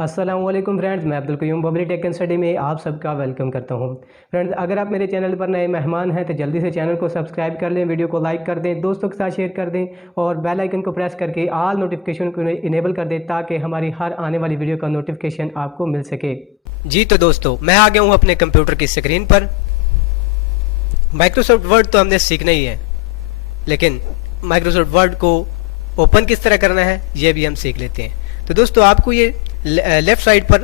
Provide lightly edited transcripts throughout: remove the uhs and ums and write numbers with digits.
अस्सलाम वालेकुम फ्रेंड्स, मैं Abdul Qayyum Babli tech and study में आप सबका वेलकम करता हूं। फ्रेंड्स, अगर आप मेरे चैनल पर नए मेहमान हैं तो जल्दी से चैनल को सब्सक्राइब कर लें, वीडियो को लाइक कर दें, दोस्तों के साथ शेयर कर दें और बेल आइकन को प्रेस करके ऑल नोटिफिकेशन को इनेबल कर दें ताकि हमारी हर आने वाली वीडियो का नोटिफिकेशन आपको मिल सके। जी तो दोस्तों, मैं आ गया हूँ अपने कंप्यूटर की स्क्रीन पर। माइक्रोसॉफ्ट वर्ड तो हमने सीखना ही है, लेकिन माइक्रोसॉफ्ट वर्ड को ओपन किस तरह करना है ये भी हम सीख लेते हैं। तो दोस्तों, आपको ये लेफ्ट साइड पर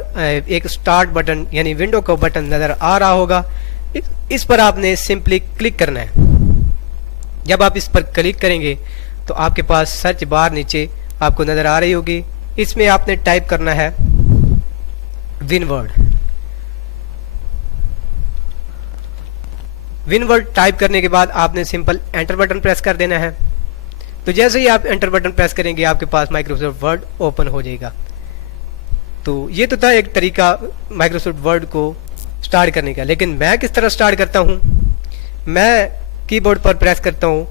एक स्टार्ट बटन यानी विंडो का बटन नज़र आ रहा होगा। इस पर आपने सिंपली क्लिक करना है। जब आप इस पर क्लिक करेंगे तो आपके पास सर्च बार नीचे आपको नज़र आ रही होगी। इसमें आपने टाइप करना है विनवर्ड। विनवर्ड टाइप करने के बाद आपने सिंपल एंटर बटन प्रेस कर देना है। तो जैसे ही आप एंटर बटन प्रेस करेंगे आपके पास माइक्रोसॉफ्ट वर्ड ओपन हो जाएगा। तो ये तो था एक तरीका माइक्रोसॉफ्ट वर्ड को स्टार्ट करने का, लेकिन मैं किस तरह स्टार्ट करता हूँ। मैं कीबोर्ड पर प्रेस करता हूँ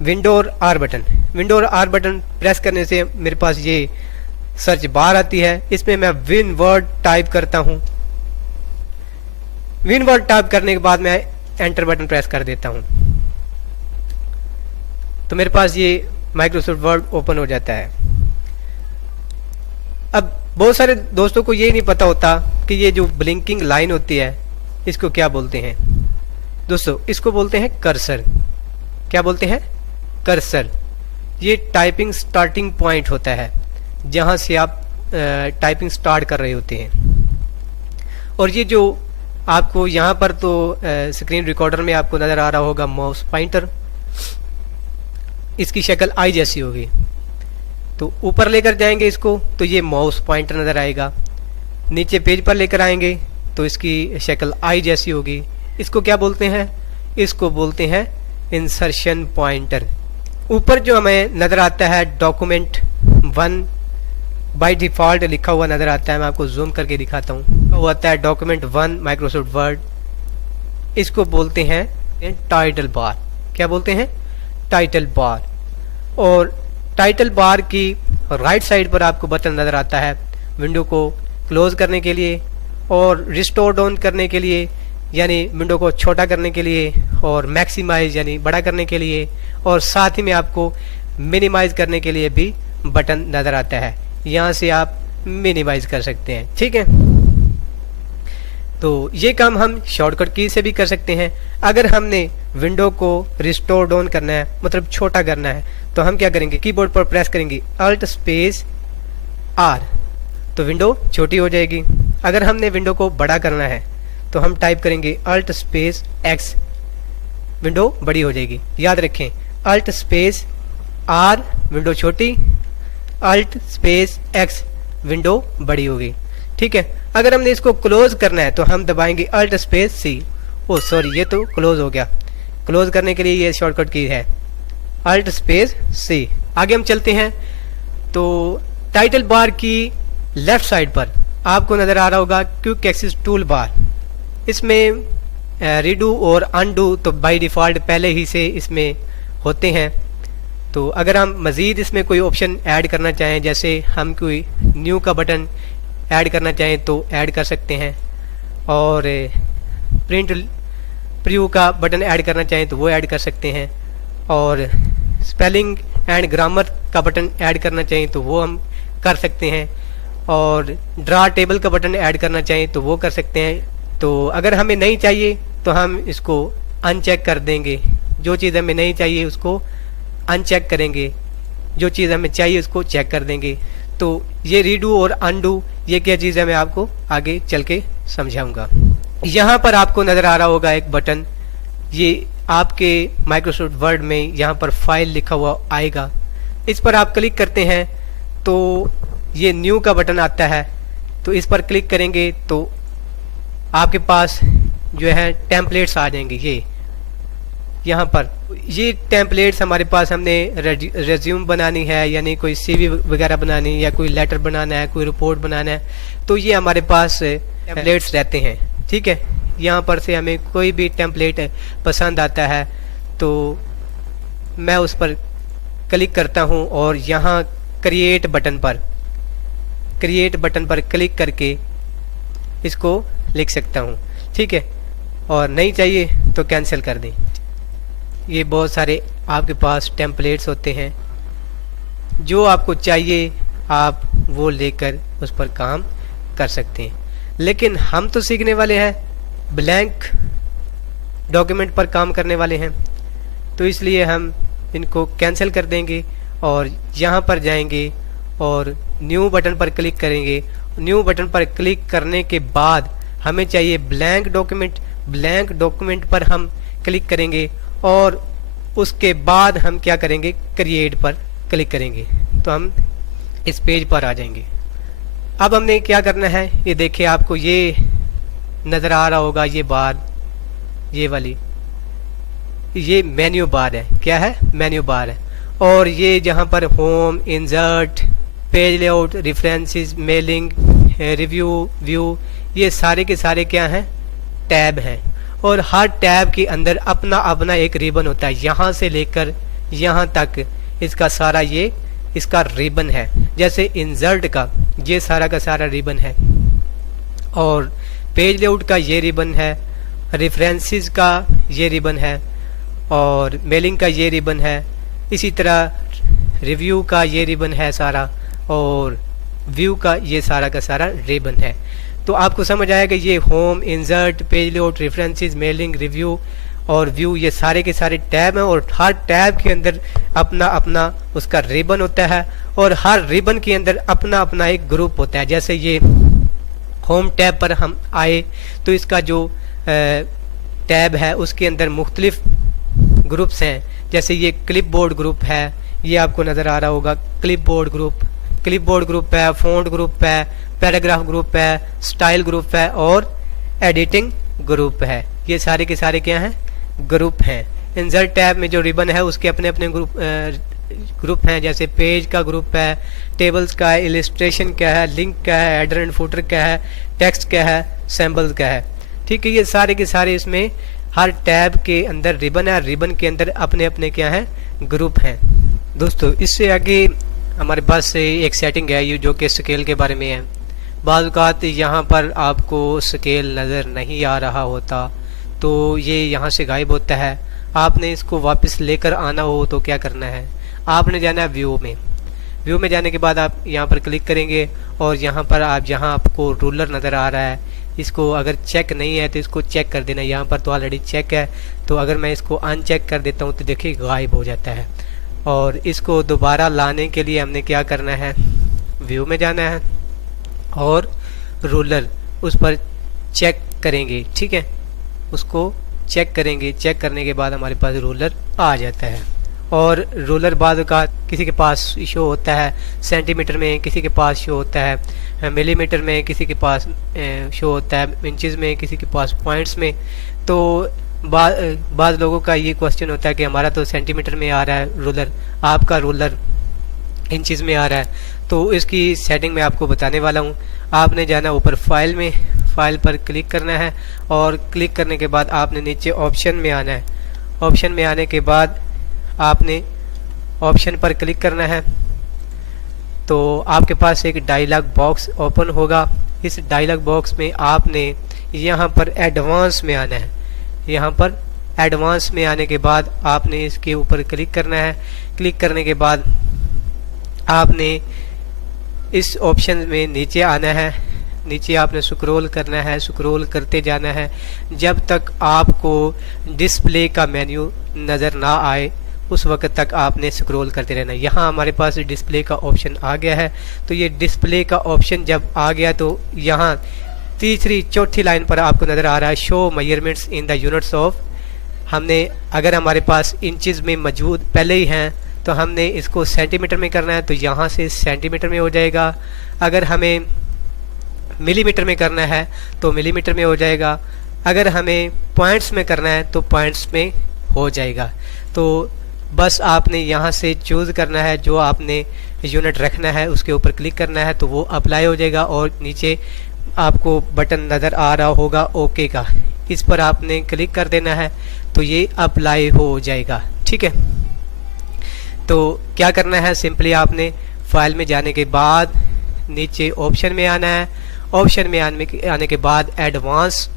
विंडो और आर बटन। विंडो और आर बटन प्रेस करने से मेरे पास ये सर्च बार आती है। इसमें मैं विनवर्ड टाइप करता हूँ। विनवर्ड टाइप करने के बाद मैं एंटर बटन प्रेस कर देता हूँ, तो मेरे पास ये माइक्रोसॉफ्ट वर्ड ओपन हो जाता है। अब बहुत सारे दोस्तों को ये नहीं पता होता कि ये जो ब्लिंकिंग लाइन होती है इसको क्या बोलते हैं। दोस्तों, इसको बोलते हैं कर्सर। क्या बोलते हैं? कर्सर। ये टाइपिंग स्टार्टिंग पॉइंट होता है जहां से आप टाइपिंग स्टार्ट कर रहे होते हैं। और ये जो आपको यहाँ पर तो स्क्रीन रिकॉर्डर में आपको नज़र आ रहा होगा माउस पॉइंटर, इसकी शक्ल आई जैसी होगी। तो ऊपर लेकर जाएंगे इसको तो ये माउस पॉइंटर नज़र आएगा। नीचे पेज पर लेकर आएंगे तो इसकी शक्ल आई जैसी होगी। इसको क्या बोलते हैं? इसको बोलते हैं इंसर्शन पॉइंटर। ऊपर जो हमें नज़र आता है डॉक्यूमेंट 1 बाय डिफ़ॉल्ट लिखा हुआ नज़र आता है। मैं आपको जूम करके दिखाता हूँ। वो आता है डॉक्यूमेंट 1 माइक्रोसॉफ्ट वर्ड। इसको बोलते हैं टाइटल बार। क्या बोलते हैं? Title bar. और टाइटल बार की राइट साइड पर आपको बटन नज़र आता है विंडो को क्लोज करने के लिए और रिस्टोर डाउन करने के लिए, यानी विंडो को छोटा करने के लिए, और मैक्सिमाइज यानी बड़ा करने के लिए, और साथ ही में आपको मिनिमाइज करने के लिए भी बटन नज़र आता है। यहाँ से आप मिनिमाइज कर सकते हैं। ठीक है, तो ये काम हम शॉर्टकट की से भी कर सकते हैं। अगर हमने विंडो को रिस्टोर डाउन करना है, मतलब छोटा करना है, तो हम क्या करेंगे? कीबोर्ड पर प्रेस करेंगे अल्ट स्पेस आर, तो विंडो छोटी हो जाएगी। अगर हमने विंडो को बड़ा करना है तो हम टाइप करेंगे अल्ट स्पेस एक्स, विंडो बड़ी हो जाएगी। याद रखें, अल्ट स्पेस आर विंडो छोटी, अल्ट स्पेस एक्स विंडो बड़ी होगी। ठीक है, अगर हमने इसको क्लोज करना है तो हम दबाएंगे अल्ट स्पेस सी। ओ सॉरी, ये तो क्लोज हो गया। क्लोज करने के लिए ये शॉर्टकट की है अल्ट स्पेस सी। आगे हम चलते हैं तो टाइटल बार की लेफ्ट साइड पर आपको नज़र आ रहा होगा क्विक एक्सेस टूल बार। इसमें रीडू और अनडू तो बाय डिफ़ॉल्ट पहले ही से इसमें होते हैं। तो अगर हम मज़ीद इसमें कोई ऑप्शन ऐड करना चाहें, जैसे हम कोई न्यू का बटन ऐड करना चाहें तो ऐड कर सकते हैं, और प्रिंट प्रीव्यू का बटन ऐड करना चाहें तो वो ऐड कर सकते हैं, और स्पेलिंग एंड ग्रामर का बटन ऐड करना चाहें तो वो हम कर सकते हैं, और ड्रा टेबल का बटन ऐड करना चाहें तो वो कर सकते हैं। तो अगर हमें नहीं चाहिए तो हम इसको अनचेक कर देंगे। जो चीज़ हमें नहीं चाहिए उसको अनचेक करेंगे, जो चीज़ हमें चाहिए उसको चेक कर देंगे। तो ये रीडू और अनडू ये क्या चीज़ है मैं आपको आगे चल के समझाऊंगा। यहाँ पर आपको नज़र आ रहा होगा एक बटन, ये आपके माइक्रोसॉफ्ट वर्ड में यहाँ पर फाइल लिखा हुआ आएगा। इस पर आप क्लिक करते हैं तो ये न्यू का बटन आता है। तो इस पर क्लिक करेंगे तो आपके पास जो है टेम्पलेट्स आ जाएंगे। ये यहाँ पर ये टेम्पलेट्स हमारे पास, हमने रेज्यूम बनानी है, यानी कोई सीवी वगैरह बनानी, या कोई लेटर बनाना है, कोई रिपोर्ट बनाना है, तो ये हमारे पास टेम्पलेट्स रहते हैं। ठीक है, यहाँ पर से हमें कोई भी टेम्पलेट पसंद आता है तो मैं उस पर क्लिक करता हूँ और यहाँ क्रिएट बटन पर क्रिएट बटन पर क्लिक करके इसको लिख सकता हूँ, ठीक है। और नहीं चाहिए तो कैंसिल कर दें। ये बहुत सारे आपके पास टेम्पलेट्स होते हैं, जो आपको चाहिए आप वो लेकर उस पर काम कर सकते हैं। लेकिन हम तो सीखने वाले हैं ब्लैंक डॉक्यूमेंट पर काम करने वाले हैं, तो इसलिए हम इनको कैंसिल कर देंगे और यहाँ पर जाएंगे और न्यू बटन पर क्लिक करेंगे। न्यू बटन पर क्लिक करने के बाद हमें चाहिए ब्लैंक डॉक्यूमेंट। ब्लैंक डॉक्यूमेंट पर हम क्लिक करेंगे और उसके बाद हम क्या करेंगे, क्रिएट पर क्लिक करेंगे तो हम इस पेज पर आ जाएंगे। अब हमने क्या करना है, ये देखिए आपको ये नज़र आ रहा होगा, ये बार, ये वाली, ये मेन्यू बार है। क्या है, मेन्यू बार है। और ये जहाँ पर home, insert, page layout, references, mailing, review, view, ये सारे के सारे क्या हैं, टैब हैं। और हर टैब के अंदर अपना अपना एक रिबन होता है, यहाँ से लेकर यहाँ तक इसका सारा ये इसका रिबन है। जैसे इंसर्ट का ये सारा का सारा रिबन है, और पेज लेआउट का ये रिबन है, रेफरेंसेस का ये रिबन है, और मेलिंग का ये रिबन है। इसी तरह रिव्यू का ये रिबन है सारा, और व्यू का ये सारा का सारा रिबन है। तो आपको समझ आएगा ये home, insert, page layout, references, mailing, review और व्यू, ये सारे के सारे टैब हैं, और हर टैब के अंदर अपना अपना उसका रिबन होता है, और हर रिबन के अंदर अपना अपना एक ग्रुप होता है। जैसे ये होम टैब पर हम आए तो इसका जो टैब है उसके अंदर मुख्तलिफ ग्रुप्स हैं। जैसे ये क्लिपबोर्ड ग्रुप है, ये आपको नज़र आ रहा होगा, क्लिपबोर्ड ग्रुप है, फ़ॉन्ट ग्रुप है, पैराग्राफ ग्रुप है, स्टाइल ग्रुप है और एडिटिंग ग्रुप है। ये सारे के सारे क्या हैं, ग्रुप हैं। इंसर्ट टैब में जो रिबन है उसके अपने अपने ग्रुप हैं। जैसे पेज का ग्रुप है, टेबल्स का है, इलिस्ट्रेशन का है, लिंक का है, हेडर एंड फुटर का है, टेक्स्ट का है, सैम्पल्स का है, ठीक है। ये सारे के सारे इसमें हर टैब के अंदर रिबन है, रिबन के अंदर अपने अपने क्या हैं, ग्रुप हैं। दोस्तों इससे आगे हमारे पास एक सेटिंग है ये जो कि स्केल के बारे में है। बाज़ औक़ात यहाँ पर आपको स्केल नज़र नहीं आ रहा होता, तो ये यहाँ से गायब होता है। आपने इसको वापस लेकर आना हो तो क्या करना है, आपने जाना है व्यू में। व्यू में जाने के बाद आप यहाँ पर क्लिक करेंगे और यहाँ पर आप जहाँ आपको रूलर नज़र आ रहा है, इसको अगर चेक नहीं है तो इसको चेक कर देना। यहाँ पर तो ऑलरेडी चेक है, तो अगर मैं इसको अनचेक कर देता हूँ तो देखिए गायब हो जाता है। और इसको दोबारा लाने के लिए हमने क्या करना है, व्यू में जाना है और रूलर उस पर चेक करेंगे, ठीक है। उसको चेक करेंगे, चेक करने के बाद हमारे पास रूलर आ जाता है। और रूलर बाद का किसी के पास शो होता है सेंटीमीटर में, किसी के पास शो होता है मिलीमीटर में, किसी के पास शो होता है इंचेस में, किसी के पास पॉइंट्स में। तो बाद लोगों का ये क्वेश्चन होता है कि हमारा तो सेंटीमीटर में आ रहा है रूलर, आपका रूलर इंचेस में आ रहा है। तो इसकी सेटिंग मैं आपको बताने वाला हूँ। आपने जाना ऊपर फाइल में, फाइल पर क्लिक करना है और क्लिक करने के बाद आपने नीचे ऑप्शन में आना है। ऑप्शन में आने के बाद आपने ऑप्शन पर क्लिक करना है, तो आपके पास एक डायलॉग बॉक्स ओपन होगा। इस डायलॉग बॉक्स में आपने यहाँ पर एडवांस में आना है। यहाँ पर एडवांस में आने के बाद आपने इसके ऊपर क्लिक करना है। क्लिक करने के बाद आपने इस ऑप्शन में नीचे आना है। नीचे आपने स्क्रॉल करना है, स्क्रॉल करते जाना है जब तक आपको डिस्प्ले का मेन्यू नज़र ना आए, उस वक्त तक आपने स्क्रॉल करते रहना है। यहाँ हमारे पास डिस्प्ले का ऑप्शन आ गया है, तो ये डिस्प्ले का ऑप्शन जब आ गया तो यहाँ तीसरी चौथी लाइन पर आपको नज़र आ रहा है show measurements in the units of. हमने अगर हमारे पास इंचेस में मौजूद पहले ही हैं तो हमने इसको सेंटीमीटर में करना है, तो यहाँ से सेंटीमीटर में हो जाएगा। अगर हमें मिलीमीटर में करना है तो मिलीमीटर में हो जाएगा। अगर हमें पॉइंट्स में करना है तो पॉइंट्स में हो जाएगा। तो बस आपने यहाँ से चूज़ करना है जो आपने यूनिट रखना है, उसके ऊपर क्लिक करना है तो वो अप्लाई हो जाएगा। और नीचे आपको बटन नज़र आ रहा होगा ओके का, इस पर आपने क्लिक कर देना है तो ये अप्लाई हो जाएगा, ठीक है। तो क्या करना है, सिंपली आपने फाइल में जाने के बाद नीचे ऑप्शन में आना है। ऑप्शन में आने के बाद एडवांस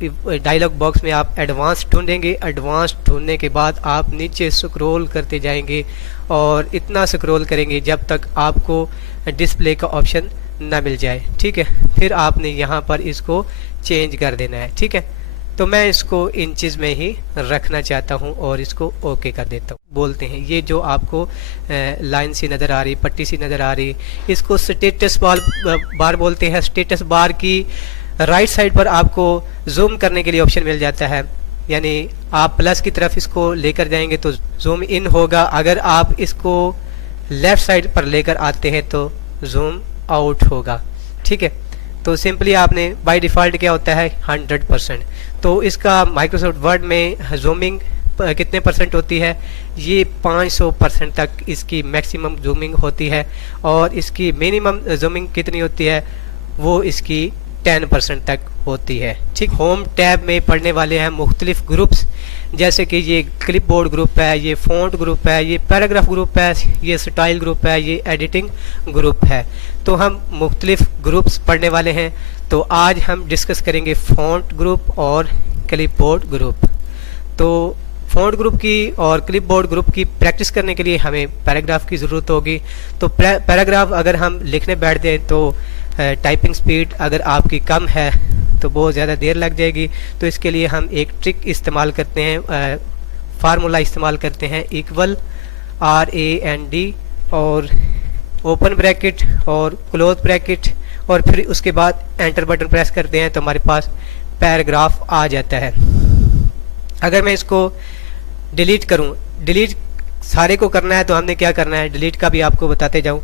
डायलॉग बॉक्स में आप एडवांस ढूंढेंगे। एडवांस ढूंढने के बाद आप नीचे स्क्रॉल करते जाएंगे और इतना स्क्रॉल करेंगे जब तक आपको डिस्प्ले का ऑप्शन ना मिल जाए। ठीक है, फिर आपने यहाँ पर इसको चेंज कर देना है। ठीक है, तो मैं इसको इंचेस में ही रखना चाहता हूँ और इसको ओके कर देता हूँ। बोलते हैं ये जो आपको लाइन सी नज़र आ रही, पट्टी सी नज़र आ रही, इसको स्टेटस बार बोलते हैं। स्टेटस बार की राइट साइड पर आपको जूम करने के लिए ऑप्शन मिल जाता है, यानी आप प्लस की तरफ इसको लेकर जाएंगे तो जूम इन होगा। अगर आप इसको लेफ़्ट साइड पर लेकर आते हैं तो जूम आउट होगा। ठीक है, तो सिंपली आपने बाय डिफ़ॉल्ट क्या होता है 100%। तो इसका माइक्रोसॉफ्ट वर्ड में जूमिंग कितने परसेंट होती है, ये 500% तक इसकी मैक्सिमम जूमिंग होती है। और इसकी मिनिमम जूमिंग कितनी होती है, वो इसकी 10% तक होती है। ठीक, होम टैब में पढ़ने वाले हैं मुख्तलिफ ग्रुप्स, जैसे कि ये क्लिपबोर्ड ग्रुप है, ये फ़ॉन्ट ग्रुप है, ये पैराग्राफ ग्रुप है, ये स्टाइल ग्रुप है, ये एडिटिंग ग्रुप है। तो हम मुख्तलिफ ग्रुप्स पढ़ने वाले हैं। तो आज हम डिस्कस करेंगे फ़ॉन्ट ग्रुप और क्लिपबोर्ड ग्रुप। तो फ़ॉन्ट ग्रुप की और क्लिपबोर्ड ग्रुप की प्रैक्टिस करने के लिए हमें पैराग्राफ की ज़रूरत होगी। तो पैराग्राफ अगर हम लिखने बैठ जाएँ तो टाइपिंग स्पीड अगर आपकी कम है तो बहुत ज़्यादा देर लग जाएगी। तो इसके लिए हम एक ट्रिक इस्तेमाल करते हैं, फार्मूला इस्तेमाल करते हैं, इक्वल RAND और ओपन ब्रैकेट और क्लोज ब्रैकेट, और फिर उसके बाद एंटर बटन प्रेस करते हैं तो हमारे पास पैराग्राफ आ जाता है। अगर मैं इसको डिलीट करूं, डिलीट सारे को करना है तो हमने क्या करना है, डिलीट का भी आपको बताते जाऊं।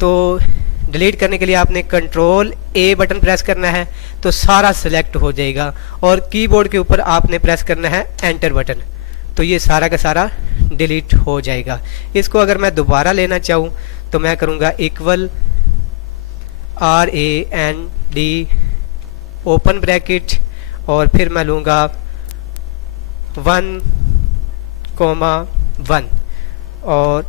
तो डिलीट करने के लिए आपने कंट्रोल A बटन प्रेस करना है तो सारा सिलेक्ट हो जाएगा, और कीबोर्ड के ऊपर आपने प्रेस करना है एंटर बटन, तो ये सारा का सारा डिलीट हो जाएगा। इसको अगर मैं दोबारा लेना चाहूँ तो मैं करूँगा इक्वल RAND ओपन ब्रैकेट और फिर मैं लूँगा 1,1 और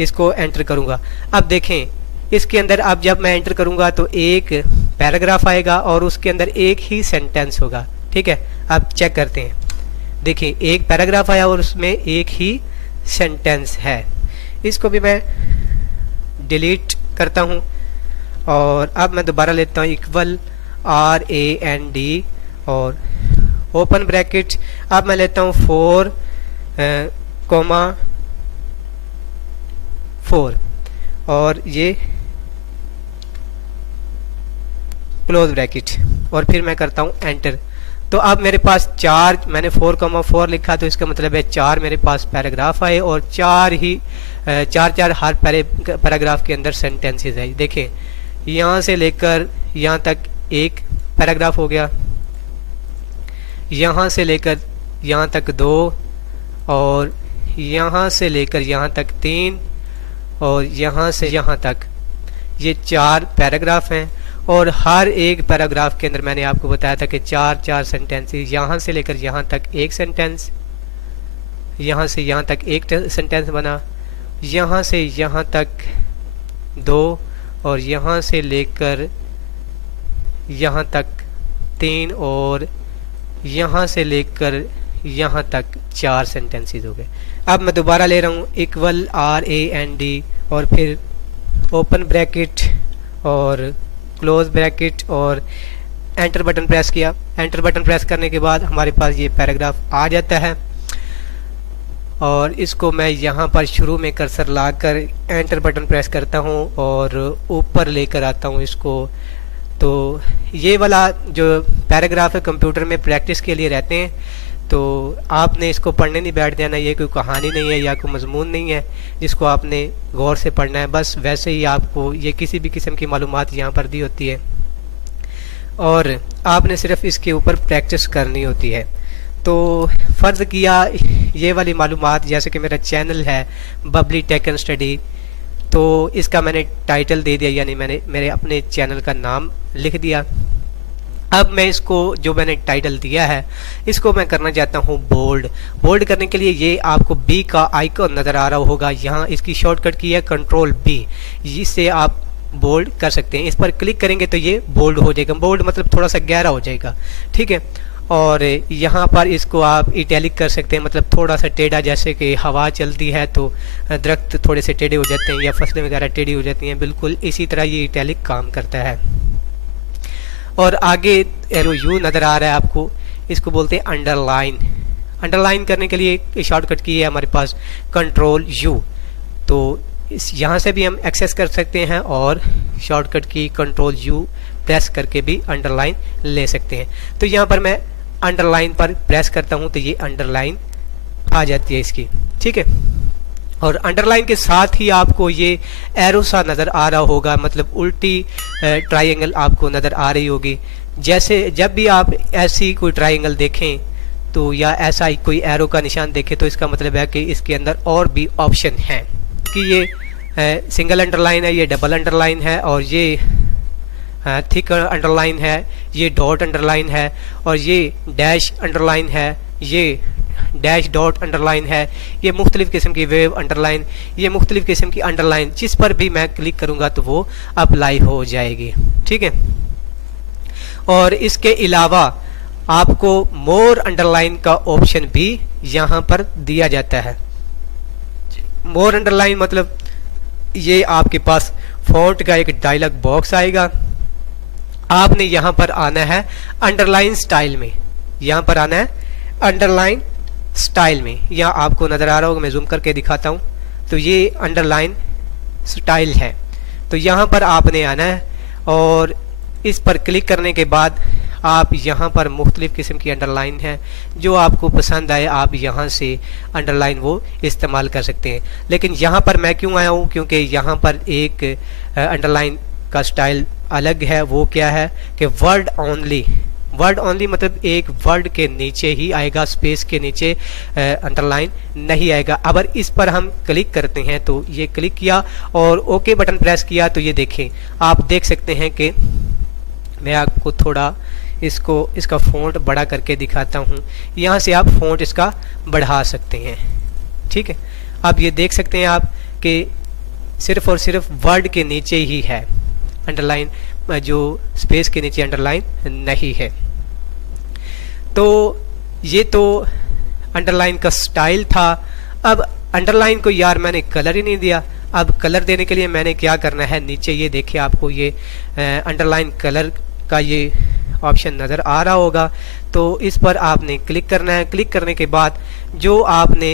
इसको एंटर करूँगा। अब देखें इसके अंदर अब जब मैं एंटर करूँगा तो एक पैराग्राफ आएगा और उसके अंदर एक ही सेंटेंस होगा। ठीक है, अब चेक करते हैं। देखिए एक पैराग्राफ आया और उसमें एक ही सेंटेंस है। इसको भी मैं डिलीट करता हूँ और अब मैं दोबारा लेता हूँ इक्वल RAND और ओपन ब्रैकेट। अब मैं लेता हूँ 4,4 और ये क्लोज ब्रैकेट और फिर मैं करता हूँ एंटर। तो अब मेरे पास चार, मैंने 4,4 लिखा तो इसका मतलब है 4 मेरे पास पैराग्राफ आए और चार हर पैराग्राफ के अंदर सेंटेंसेस है। देखें यहाँ से लेकर यहाँ तक एक पैराग्राफ हो गया, यहाँ से लेकर यहाँ तक 2 और यहाँ से लेकर यहाँ तक 3 और यहाँ से यहाँ तक, ये 4 पैराग्राफ हैं। और हर एक पैराग्राफ के अंदर मैंने आपको बताया था कि 4 सेंटेंसेस, यहाँ से लेकर यहाँ तक एक सेंटेंस, यहाँ से यहाँ तक एक सेंटेंस बना, यहाँ से यहाँ तक 2 और यहाँ से लेकर यहाँ तक 3 और यहाँ से लेकर यहाँ तक 4 सेंटेंसेस हो गए। अब मैं दोबारा ले रहा हूँ इक्वल RAND और फिर ओपन ब्रैकेट और क्लोज ब्रैकेट और एंटर बटन प्रेस किया। एंटर बटन प्रेस करने के बाद हमारे पास ये पैराग्राफ आ जाता है और इसको मैं यहाँ पर शुरू में कर्सर लाकर एंटर बटन प्रेस करता हूँ और ऊपर लेकर आता हूँ इसको। तो ये वाला जो पैराग्राफ है कंप्यूटर में प्रैक्टिस के लिए रहते हैं, तो आपने इसको पढ़ने नहीं बैठ जाना। ये कोई कहानी नहीं है या कोई मजमून नहीं है जिसको आपने गौर से पढ़ना है, बस वैसे ही आपको ये किसी भी किस्म की मालूमात यहाँ पर दी होती है और आपने सिर्फ इसके ऊपर प्रैक्टिस करनी होती है। तो फ़र्ज़ किया ये वाली मालूमात, जैसे कि मेरा चैनल है बबली टेक एंड स्टडी, तो इसका मैंने टाइटल दे दिया, यानी मैंने मेरे अपने चैनल का नाम लिख दिया। अब मैं इसको जो मैंने टाइटल दिया है इसको मैं करना चाहता हूँ बोल्ड। बोल्ड करने के लिए ये आपको बी का आइकन नज़र आ रहा होगा, यहाँ इसकी शॉर्टकट की है कंट्रोल बी, इससे आप बोल्ड कर सकते हैं। इस पर क्लिक करेंगे तो ये बोल्ड हो जाएगा। बोल्ड मतलब थोड़ा सा गहरा हो जाएगा, ठीक है। और यहाँ पर इसको आप इटैलिक कर सकते हैं, मतलब थोड़ा सा टेढ़ा, जैसे कि हवा चलती है तो दरख्त थोड़े से टेढ़े हो जाते हैं या फसलें वगैरह टेढ़ी हो जाती हैं, बिल्कुल इसी तरह ये इटैलिक काम करता है। और आगे एरो यू नज़र आ रहा है आपको, इसको बोलते हैं अंडरलाइन। अंडरलाइन करने के लिए शॉर्टकट की है हमारे पास कंट्रोल यू, तो इस यहाँ से भी हम एक्सेस कर सकते हैं और शॉर्टकट की कंट्रोल यू प्रेस करके भी अंडरलाइन ले सकते हैं। तो यहाँ पर मैं अंडरलाइन पर प्रेस करता हूँ तो ये अंडरलाइन आ जाती है इसकी, ठीक है। और अंडरलाइन के साथ ही आपको ये एरो सा नज़र आ रहा होगा, मतलब उल्टी ट्रायंगल आपको नज़र आ रही होगी। जैसे जब भी आप ऐसी कोई ट्रायंगल देखें तो या ऐसा ही कोई एरो का निशान देखें तो इसका मतलब है कि इसके अंदर और भी ऑप्शन हैं, कि ये सिंगल अंडरलाइन है, ये डबल अंडरलाइन है, और ये थिक अंडरलाइन है, ये डॉट अंडरलाइन है, और ये डैश अंडरलाइन है, ये डैश डॉट अंडरलाइन है, ये मुख्तलिफ किस्म की वेव अंडरलाइन, ये मुख्तलिफ किस्म की अंडरलाइन, जिस पर भी मैं क्लिक करूँगा तो वो अप्लाई हो जाएगी, ठीक है। और इसके अलावा आपको मोर अंडरलाइन का ऑप्शन भी यहाँ पर दिया जाता है। मोर अंडरलाइन मतलब ये आपके पास फॉन्ट का एक डायलॉग बॉक्स आएगा, आपने यहाँ पर आना है अंडरलाइन स्टाइल में, यहाँ पर आना है अंडरलाइन स्टाइल में। यहाँ आपको नज़र आ रहा होगा, मैं जूम करके दिखाता हूँ, तो ये अंडरलाइन स्टाइल है। तो यहाँ पर आपने आना है और इस पर क्लिक करने के बाद आप यहाँ पर मुख्तलिफ़ किस्म की अंडरलाइन है, जो आपको पसंद आए आप यहाँ से अंडरलाइन वो इस्तेमाल कर सकते हैं। लेकिन यहाँ पर मैं क्यों आया हूँ, क्योंकि यहाँ पर एक अंडरलाइन का स्टाइल अलग है। वो क्या है कि वर्ड ओनली, वर्ड ओनली मतलब एक वर्ड के नीचे ही आएगा, स्पेस के नीचे अंडरलाइन नहीं आएगा। अगर इस पर हम क्लिक करते हैं तो ये क्लिक किया और ओके बटन प्रेस किया तो ये देखें, आप देख सकते हैं कि मैं आपको थोड़ा इसका फ़ॉन्ट बड़ा करके दिखाता हूँ। यहाँ से आप फ़ॉन्ट इसका बढ़ा सकते हैं, ठीक है। अब ये देख सकते हैं आप कि सिर्फ़ और सिर्फ वर्ड के नीचे ही है अंडरलाइन, जो स्पेस के नीचे अंडरलाइन नहीं है। तो ये तो अंडरलाइन का स्टाइल था। अब अंडरलाइन को यार मैंने कलर ही नहीं दिया। अब कलर देने के लिए मैंने क्या करना है, नीचे ये देखिए आपको ये अंडरलाइन कलर का ये ऑप्शन नज़र आ रहा होगा, तो इस पर आपने क्लिक करना है। क्लिक करने के बाद जो आपने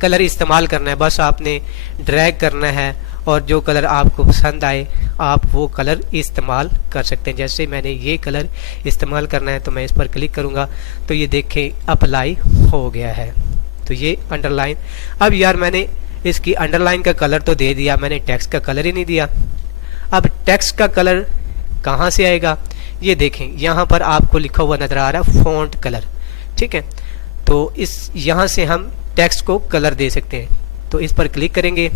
कलर इस्तेमाल करना है बस आपने ड्रैग करना है और जो कलर आपको पसंद आए आप वो कलर इस्तेमाल कर सकते हैं। जैसे मैंने ये कलर इस्तेमाल करना है तो मैं इस पर क्लिक करूँगा तो ये देखें अप्लाई हो गया है। तो ये अंडरलाइन, अब यार मैंने इसकी अंडरलाइन का कलर तो दे दिया, मैंने टेक्स्ट का कलर ही नहीं दिया। अब टेक्स्ट का कलर कहाँ से आएगा, ये देखें यहाँ पर आपको लिखा हुआ नज़र आ रहा है फ़ॉन्ट कलर, ठीक है। तो इस यहाँ से हम टेक्स्ट को कलर दे सकते हैं। तो इस पर क्लिक करेंगे,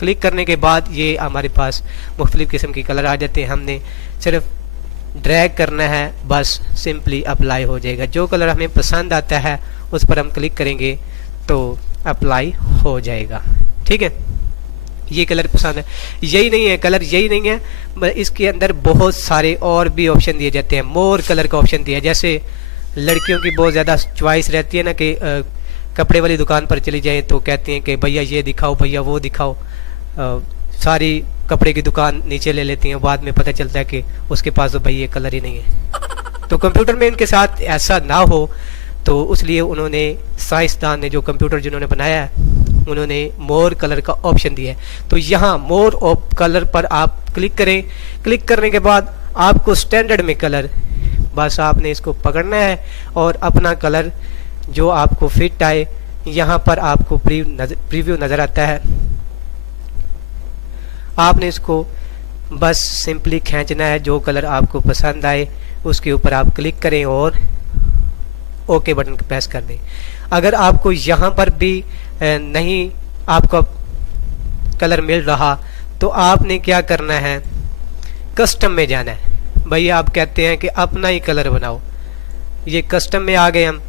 क्लिक करने के बाद ये हमारे पास मुख्तलिफ़ किस्म के कलर आ जाते हैं। हमने सिर्फ ड्रैग करना है, बस सिंपली अप्लाई हो जाएगा। जो कलर हमें पसंद आता है उस पर हम क्लिक करेंगे तो अप्लाई हो जाएगा, ठीक है। ये कलर पसंद है, यही नहीं है कलर, यही नहीं है, इसके अंदर बहुत सारे और भी ऑप्शन दिए जाते हैं। मोर कलर का ऑप्शन दिया, जैसे लड़कियों की बहुत ज़्यादा चॉइस रहती है ना कि कपड़े वाली दुकान पर चली जाएं तो कहती हैं कि भैया ये दिखाओ, भैया वो दिखाओ, सारी कपड़े की दुकान नीचे ले लेती हैं, बाद में पता चलता है कि उसके पास तो भाई ये कलर ही नहीं है। तो कंप्यूटर में इनके साथ ऐसा ना हो तो इसलिए उन्होंने, साइंसदान ने, जो कंप्यूटर जिन्होंने बनाया है, उन्होंने मोर कलर का ऑप्शन दिया है। तो यहाँ मोर कलर पर आप क्लिक करें। क्लिक करने के बाद आपको स्टैंडर्ड में कलर, बस आपने इसको पकड़ना है और अपना कलर जो आपको फिट आए, यहाँ पर आपको प्रीव्यू नज़र आता है, आपने इसको बस सिंपली खींचना है। जो कलर आपको पसंद आए उसके ऊपर आप क्लिक करें और ओके बटन प्रेस कर दें। अगर आपको यहाँ पर भी नहीं आपका कलर मिल रहा तो आपने क्या करना है, कस्टम में जाना है। भाई आप कहते हैं कि अपना ही कलर बनाओ, ये कस्टम में आ गए हम,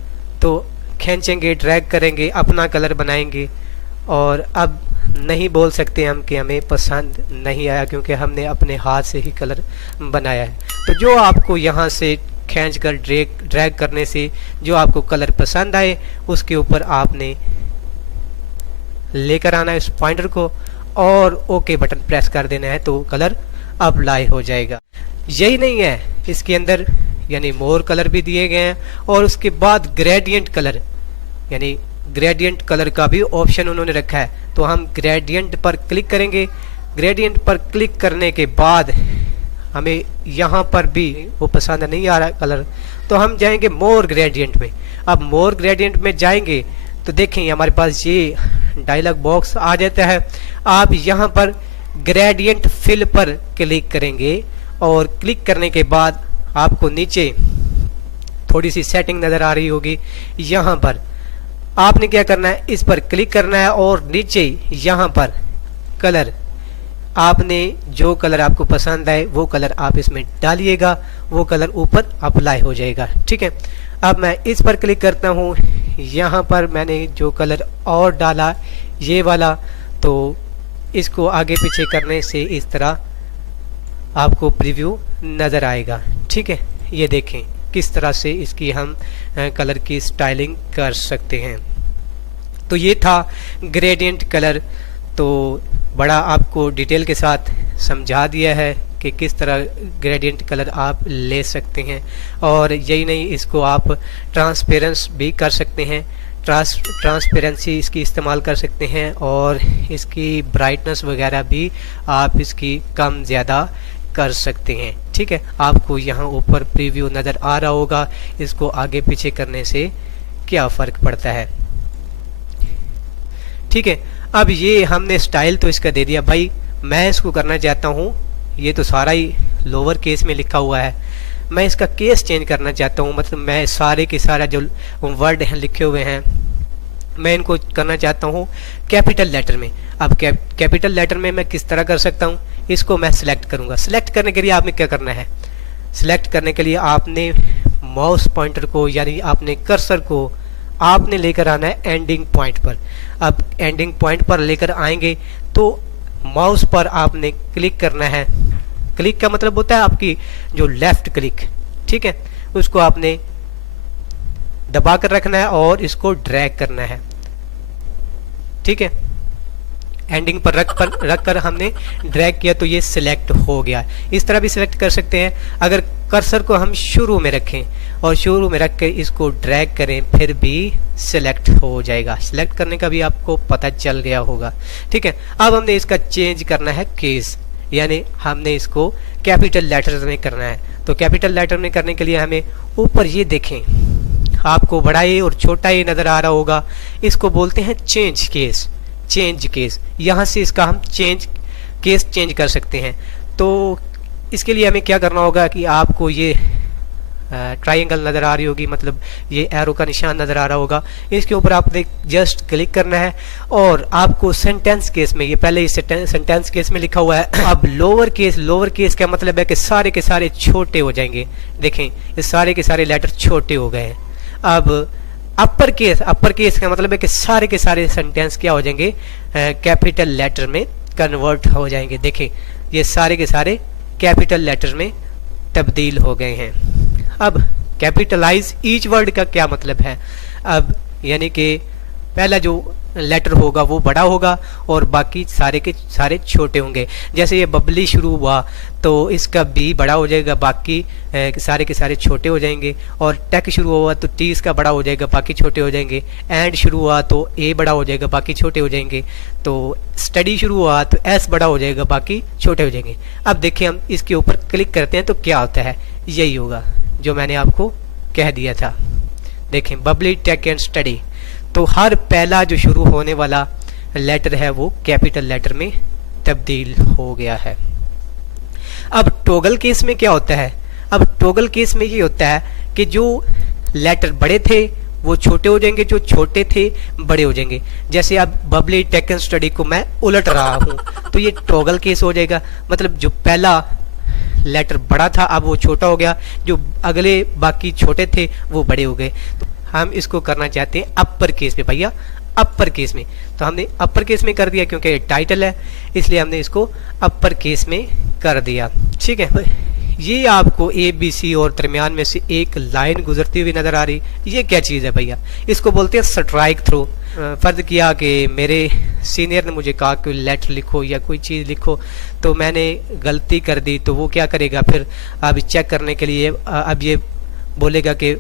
तो खींचेंगे, ड्रैग करेंगे, अपना कलर बनाएंगे। और अब नहीं बोल सकते हम कि हमें पसंद नहीं आया, क्योंकि हमने अपने हाथ से ही कलर बनाया है। तो जो आपको यहाँ से खींच कर ड्रैग करने से जो आपको कलर पसंद आए, उसके ऊपर आपने लेकर आना है इस पॉइंटर को और ओके बटन प्रेस कर देना है, तो कलर अप्लाई हो जाएगा। यही नहीं है, इसके अंदर यानी मोर कलर भी दिए गए हैं, और उसके बाद ग्रेडियंट कलर, यानी ग्रेडियंट कलर का भी ऑप्शन उन्होंने रखा है। तो हम ग्रेडियंट पर क्लिक करेंगे। ग्रेडियंट पर क्लिक करने के बाद हमें यहाँ पर भी वो पसंद नहीं आ रहा कलर, तो हम जाएंगे मोर ग्रेडियंट में। अब मोर ग्रेडियंट में जाएंगे तो देखें हमारे पास ये डायलॉग बॉक्स आ जाता है। आप यहाँ पर ग्रेडियंट फिल पर क्लिक करेंगे, और क्लिक करने के बाद आपको नीचे थोड़ी सी सेटिंग नज़र आ रही होगी। यहाँ पर आपने क्या करना है, इस पर क्लिक करना है, और नीचे यहाँ पर कलर, आपने जो कलर आपको पसंद आए वो कलर आप इसमें डालिएगा, वो कलर ऊपर अप्लाई हो जाएगा। ठीक है, अब मैं इस पर क्लिक करता हूँ। यहाँ पर मैंने जो कलर और डाला ये वाला, तो इसको आगे पीछे करने से इस तरह आपको प्रीव्यू नज़र आएगा। ठीक है, ये देखें किस तरह से इसकी हम कलर की स्टाइलिंग कर सकते हैं। तो ये था ग्रेडियंट कलर। तो बड़ा आपको डिटेल के साथ समझा दिया है कि किस तरह ग्रेडियंट कलर आप ले सकते हैं। और यही नहीं, इसको आप ट्रांसपेरेंस भी कर सकते हैं, ट्रांसपेरेंसी इसकी इस्तेमाल कर सकते हैं, और इसकी ब्राइटनेस वगैरह भी आप इसकी कम ज़्यादा कर सकते हैं। ठीक है, आपको यहाँ ऊपर प्रीव्यू नज़र आ रहा होगा, इसको आगे पीछे करने से क्या फ़र्क पड़ता है। ठीक है, अब ये हमने स्टाइल तो इसका दे दिया। भाई मैं इसको करना चाहता हूँ, ये तो सारा ही लोअर केस में लिखा हुआ है, मैं इसका केस चेंज करना चाहता हूँ, मतलब मैं सारे के सारा जो वर्ड हैं लिखे हुए हैं मैं इनको करना चाहता हूँ कैपिटल लेटर में। अब कैपिटल लेटर में मैं किस तरह कर सकता हूँ, इसको मैं सिलेक्ट करूँगा। सिलेक्ट करने के लिए आपने क्या करना है, सिलेक्ट करने के लिए आपने माउस पॉइंटर को यानी आपने कर्सर को आपने लेकर आना है एंडिंग पॉइंट पर। अब एंडिंग पॉइंट पर लेकर आएंगे तो माउस पर आपने क्लिक करना है। क्लिक का मतलब होता है आपकी जो लेफ्ट क्लिक, ठीक है, उसको आपने दबा कर रखना है और इसको ड्रैग करना है। ठीक है, एंडिंग पर रख कर हमने ड्रैग किया तो ये सिलेक्ट हो गया। इस तरह भी सिलेक्ट कर सकते हैं। अगर कर्सर को हम शुरू में रखें और शुरू में रख कर इसको ड्रैग करें फिर भी सिलेक्ट हो जाएगा। सिलेक्ट करने का भी आपको पता चल गया होगा। ठीक है, अब हमने इसका चेंज करना है केस, यानी हमने इसको कैपिटल लेटर में करना है। तो कैपिटल लेटर में करने के लिए हमें ऊपर ये देखें, आपको बड़ा ए और छोटा ए नज़र आ रहा होगा, इसको बोलते हैं चेंज केस। चेंज केस, यहाँ से इसका हम केस चेंज कर सकते हैं। तो इसके लिए हमें क्या करना होगा कि आपको ये ट्रायंगल नज़र आ रही होगी, मतलब ये एरो का निशान नज़र आ रहा होगा, इसके ऊपर आपने जस्ट क्लिक करना है और आपको सेंटेंस केस में, ये पहले सेंटेंस केस में लिखा हुआ है। अब लोअर केस का मतलब है कि सारे के सारे छोटे हो जाएंगे। देखें ये सारे के सारे लेटर छोटे हो गए हैं। अब अपर केस का मतलब है कि सारे के सारे सेंटेंस क्या हो जाएंगे, कैपिटल लेटर में कन्वर्ट हो जाएंगे। देखें ये सारे के सारे कैपिटल लेटर में तब्दील हो गए हैं। अब कैपिटलाइज ईच वर्ड का क्या मतलब है, अब यानी कि पहला जो लेटर होगा वो बड़ा होगा और बाकी सारे के सारे छोटे होंगे। जैसे ये बबली शुरू हुआ तो इसका बी बड़ा हो जाएगा, बाकी सारे के सारे छोटे हो जाएंगे। और टेक शुरू हुआ तो टी इसका बड़ा हो जाएगा, बाकी छोटे हो जाएंगे। एंड शुरू हुआ तो ए बड़ा हो जाएगा, बाकी छोटे हो जाएंगे। तो स्टडी शुरू हुआ तो एस बड़ा हो जाएगा, बाकी छोटे हो जाएंगे। अब देखिए हम इसके ऊपर क्लिक करते हैं तो क्या होता है, यही होगा जो मैंने आपको कह दिया था। देखें बबली टेक एंड स्टडी, तो हर पहला जो शुरू होने वाला लेटर है वो कैपिटल लेटर में तब्दील हो गया है। अब टॉगल केस में क्या होता है, अब टॉगल केस में ये होता है कि जो लेटर बड़े थे वो छोटे हो जाएंगे, जो छोटे थे बड़े हो जाएंगे। जैसे अब बबली टेक एंड स्टडी को मैं उलट रहा हूँ तो ये टॉगल केस हो जाएगा, मतलब जो पहला लेटर बड़ा था अब वो छोटा हो गया, जो अगले बाकी छोटे थे वो बड़े हो गए। तो हम इसको करना चाहते हैं अपर केस में भैया, अपर केस में। तो हमने अपर केस में कर दिया क्योंकि टाइटल है, इसलिए हमने इसको अपर केस में कर दिया। ठीक है, ये आपको ए बी सी और दरमियान में से एक लाइन गुजरती हुई नजर आ रही, ये क्या चीज़ है भैया? इसको बोलते हैं स्ट्राइक थ्रू। फर्ज किया कि मेरे सीनियर ने मुझे कहा कि लेटर लिखो या कोई चीज़ लिखो, तो मैंने गलती कर दी, तो वो क्या करेगा फिर? अब चेक करने के लिए अब ये बोलेगा कि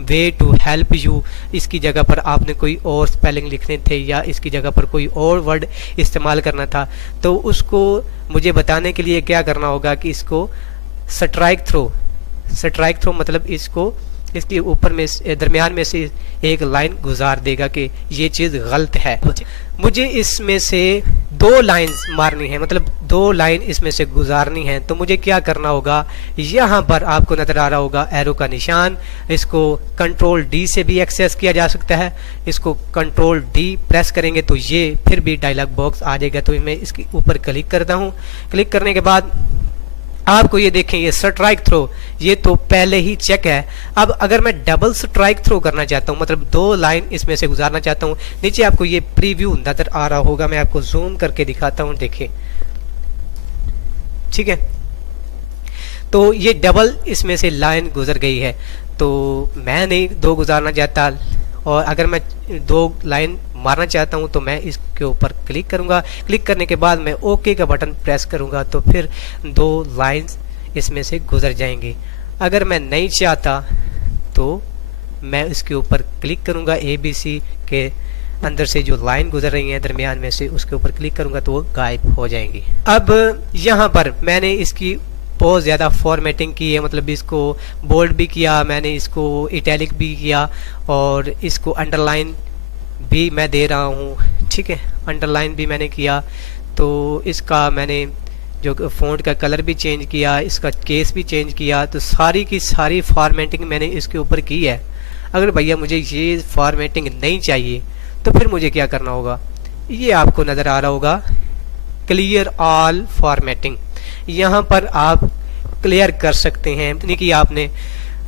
वे टू हेल्प यू, इसकी जगह पर आपने कोई और स्पेलिंग लिखने थे या इसकी जगह पर कोई और वर्ड इस्तेमाल करना था, तो उसको मुझे बताने के लिए क्या करना होगा कि इसको स्ट्राइक थ्रो मतलब इसको इसके ऊपर में दरमियान में से एक लाइन गुजार देगा कि ये चीज़ गलत है। मुझे इसमें से 2 लाइंस मारनी है, मतलब 2 लाइन इसमें से गुजारनी है। तो मुझे क्या करना होगा? यहाँ पर आपको नज़र आ रहा होगा एरो का निशान, इसको कंट्रोल डी से भी एक्सेस किया जा सकता है। इसको कंट्रोल डी प्रेस करेंगे तो ये फिर भी डायलॉग बॉक्स आ जाएगा। तो मैं इसके ऊपर क्लिक करता हूँ। क्लिक करने के बाद आपको ये देखें, ये स्ट्राइक थ्रो ये तो पहले ही चेक है। अब अगर मैं डबल स्ट्राइक थ्रो करना चाहता हूँ, मतलब 2 लाइन इसमें से गुजारना चाहता हूँ, नीचे आपको ये प्रीव्यू नजर आ रहा होगा, मैं आपको जूम करके दिखाता हूँ, देखिए। ठीक है, तो ये डबल इसमें से लाइन गुजर गई है, तो मैं नहीं 2 गुजारना चाहता, और अगर मैं 2 लाइन मारना चाहता हूं तो मैं इसके ऊपर क्लिक करूंगा। क्लिक करने के बाद मैं ओके का बटन प्रेस करूंगा तो फिर 2 लाइंस इसमें से गुजर जाएंगी। अगर मैं नहीं चाहता तो मैं इसके ऊपर क्लिक करूंगा, ए बी सी के अंदर से जो लाइन गुजर रही है दरमियान में से, उसके ऊपर क्लिक करूंगा तो वो गायब हो जाएंगी। अब यहाँ पर मैंने इसकी बहुत ज़्यादा फॉर्मेटिंग की है, मतलब इसको बोल्ड भी किया, मैंने इसको इटैलिक भी किया और इसको अंडरलाइन भी मैं दे रहा हूँ। ठीक है, अंडरलाइन भी मैंने किया, तो इसका मैंने जो फ़ॉन्ट का कलर भी चेंज किया, इसका केस भी चेंज किया, तो सारी की सारी फॉर्मेटिंग मैंने इसके ऊपर की है। अगर भैया मुझे ये फॉर्मेटिंग नहीं चाहिए तो फिर मुझे क्या करना होगा? ये आपको नज़र आ रहा होगा क्लियर ऑल फॉर्मेटिंग, यहाँ पर आप क्लियर कर सकते हैं, यानी कि आपने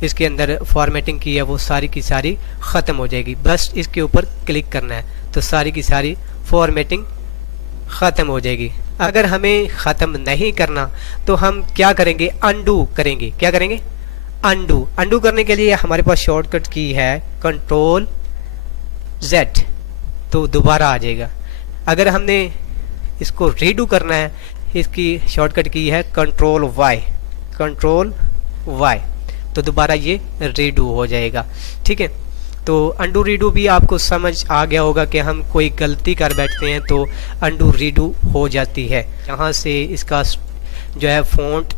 इसके अंदर फॉर्मेटिंग की है वो सारी की सारी ख़त्म हो जाएगी। बस इसके ऊपर क्लिक करना है तो सारी की सारी फॉर्मेटिंग ख़त्म हो जाएगी। अगर हमें ख़त्म नहीं करना तो हम क्या करेंगे? अनडू करेंगे। क्या करेंगे? अनडू। अनडू करने के लिए हमारे पास शॉर्टकट की है कंट्रोल Z, तो दोबारा आ जाएगा। अगर हमने इसको रीडू करना है, इसकी शॉर्टकट की है कंट्रोल Y, तो दोबारा ये रीडू हो जाएगा। ठीक है, तो अंडू रीडू भी आपको समझ आ गया होगा कि हम कोई गलती कर बैठते हैं तो अंडू रीडू हो जाती है। यहाँ से इसका जो है फ़ॉन्ट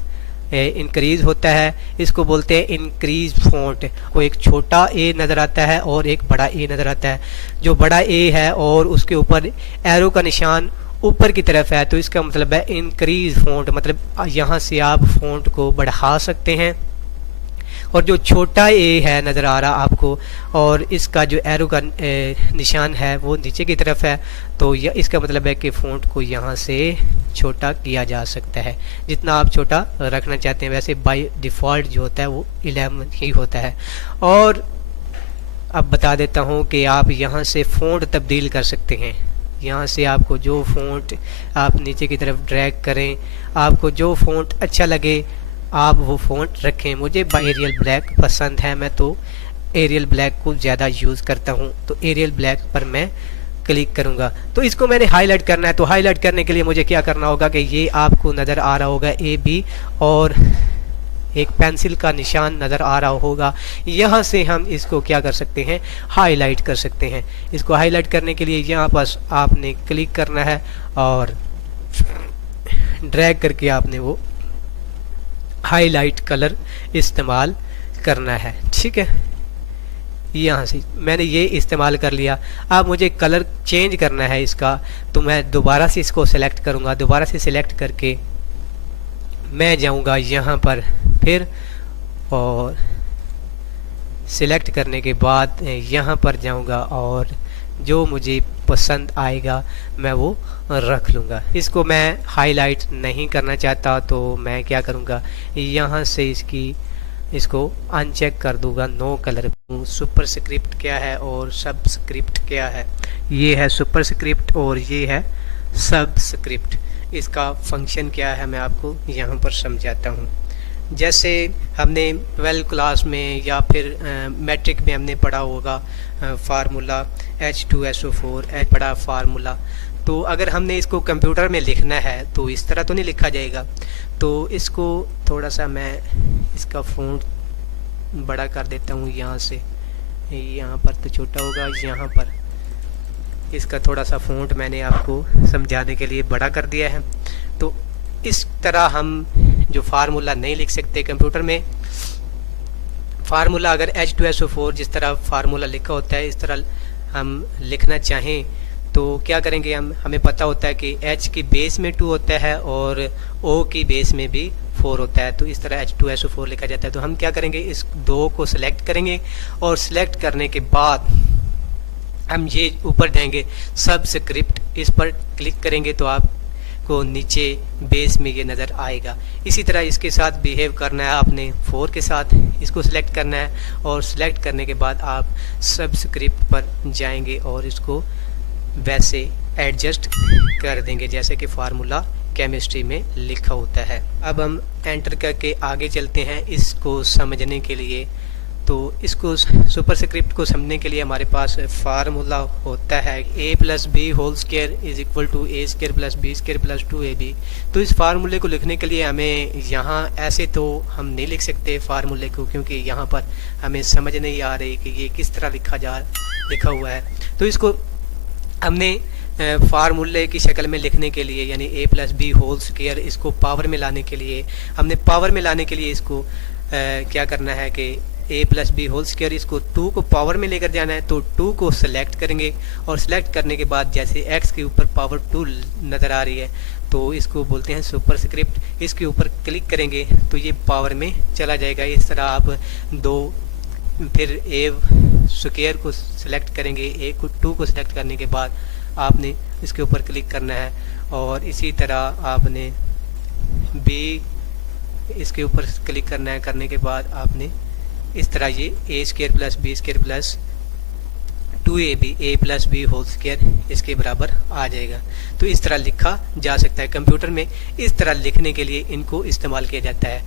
इंक्रीज़ होता है, इसको बोलते हैं इंक्रीज फ़ॉन्ट। को एक छोटा ए नज़र आता है और एक बड़ा ए नज़र आता है। जो बड़ा ए है और उसके ऊपर एरो का निशान ऊपर की तरफ है, तो इसका मतलब है इंक्रीज फ़ॉन्ट, मतलब यहाँ से आप फ़ॉन्ट को बढ़ा सकते हैं। और जो छोटा ए है नज़र आ रहा आपको, और इसका जो एरो का निशान है वो नीचे की तरफ है, तो यह इसका मतलब है कि फ़ॉन्ट को यहाँ से छोटा किया जा सकता है, जितना आप छोटा रखना चाहते हैं। वैसे बाय डिफ़ॉल्ट जो होता है वो 11 ही होता है। और अब बता देता हूँ कि आप यहाँ से फ़ॉन्ट तब्दील कर सकते हैं। यहाँ से आपको जो फ़ॉन्ट आप नीचे की तरफ ड्रैग करें, आपको जो फ़ॉन्ट अच्छा लगे आप वो फ़ॉन्ट रखें। मुझे एरियल ब्लैक पसंद है, मैं तो एरियल ब्लैक को ज़्यादा यूज़ करता हूँ, तो एरियल ब्लैक पर मैं क्लिक करूँगा। तो इसको मैंने हाईलाइट करना है, तो हाईलाइट करने के लिए मुझे क्या करना होगा कि ये आपको नज़र आ रहा होगा ए बी, और एक पेंसिल का निशान नज़र आ रहा होगा। यहाँ से हम इसको क्या कर सकते हैं? हाईलाइट कर सकते हैं। इसको हाईलाइट करने के लिए यहाँ पर आपने क्लिक करना है और ड्रैग करके आपने वो हाईलाइट कलर इस्तेमाल करना है। ठीक है, यहाँ से मैंने ये इस्तेमाल कर लिया। अब मुझे कलर चेंज करना है इसका, तो मैं दोबारा से इसको सेलेक्ट करूँगा। दोबारा से सिलेक्ट करके मैं जाऊँगा यहाँ पर फिर, और सिलेक्ट करने के बाद यहाँ पर जाऊँगा और जो मुझे पसंद आएगा मैं वो रख लूँगा। इसको मैं हाईलाइट नहीं करना चाहता तो मैं क्या करूँगा, यहाँ से इसको अनचेक कर दूंगा, नो कलर। सुपरस्क्रिप्ट क्या है और सबस्क्रिप्ट क्या है, ये है सुपरस्क्रिप्ट और ये है सबस्क्रिप्ट। इसका फंक्शन क्या है मैं आपको यहाँ पर समझाता हूँ। जैसे हमने 12th क्लास में या फिर मैट्रिक में हमने पढ़ा होगा फार्मूला H2SO4 पढ़ा फार्मूला। तो अगर हमने इसको कंप्यूटर में लिखना है तो इस तरह तो नहीं लिखा जाएगा। तो इसको थोड़ा सा मैं इसका फ़ॉन्ट बड़ा कर देता हूँ, यहाँ से यहाँ पर तो छोटा होगा, यहाँ पर इसका थोड़ा सा फ़ॉन्ट मैंने आपको समझाने के लिए बड़ा कर दिया है। तो इस तरह हम जो फार्मूला नहीं लिख सकते कंप्यूटर में, फार्मूला अगर H2SO4 जिस तरह फार्मूला लिखा होता है इस तरह हम लिखना चाहें तो क्या करेंगे, हमें पता होता है कि H की बेस में 2 होता है और O की बेस में भी 4 होता है, तो इस तरह H2SO4 लिखा जाता है। तो हम क्या करेंगे, इस 2 को सिलेक्ट करेंगे और सिलेक्ट करने के बाद हम ये ऊपर देंगे सबस्क्रिप्ट, इस पर क्लिक करेंगे तो आपको नीचे बेस में ये नज़र आएगा। इसी तरह इसके साथ बिहेव करना है आपने 4 के साथ, इसको सिलेक्ट करना है और सिलेक्ट करने के बाद आप सबस्क्रिप्ट पर जाएंगे और इसको वैसे एडजस्ट कर देंगे जैसे कि फार्मूला केमिस्ट्री में लिखा होता है। अब हम एंटर करके आगे चलते हैं इसको समझने के लिए। तो इसको सुपरस्क्रिप्ट को समझने के लिए हमारे पास फार्मूला होता है a+b² is equal to a² + b² + 2ab। तो इस फार्मूले को लिखने के लिए हमें यहाँ ऐसे तो हम नहीं लिख सकते फार्मूले को, क्योंकि यहाँ पर हमें समझ नहीं आ रही कि ये किस तरह लिखा हुआ है। तो इसको हमने फार्मूले की शक्ल में लिखने के लिए यानी a+b² इसको पावर में लाने के लिए, हमने पावर में लाने के लिए इसको क्या करना है कि a+b² इसको 2 को पावर में लेकर जाना है। तो 2 को सिलेक्ट करेंगे और सिलेक्ट करने के बाद जैसे x के ऊपर पावर 2 नज़र आ रही है तो इसको बोलते हैं सुपरस्क्रिप्ट। इसके ऊपर क्लिक करेंगे तो ये पावर में चला जाएगा। इस तरह आप 2 फिर a² को सिलेक्ट करेंगे, 2 को सिलेक्ट करने के बाद आपने इसके ऊपर क्लिक करना है और इसी तरह आपने b इसके ऊपर क्लिक करना है। करने के बाद आपने इस तरह ये a² + b² + 2ab a+b² इसके बराबर आ जाएगा। तो इस तरह लिखा जा सकता है कंप्यूटर में। इस तरह लिखने के लिए इनको इस्तेमाल किया जाता है।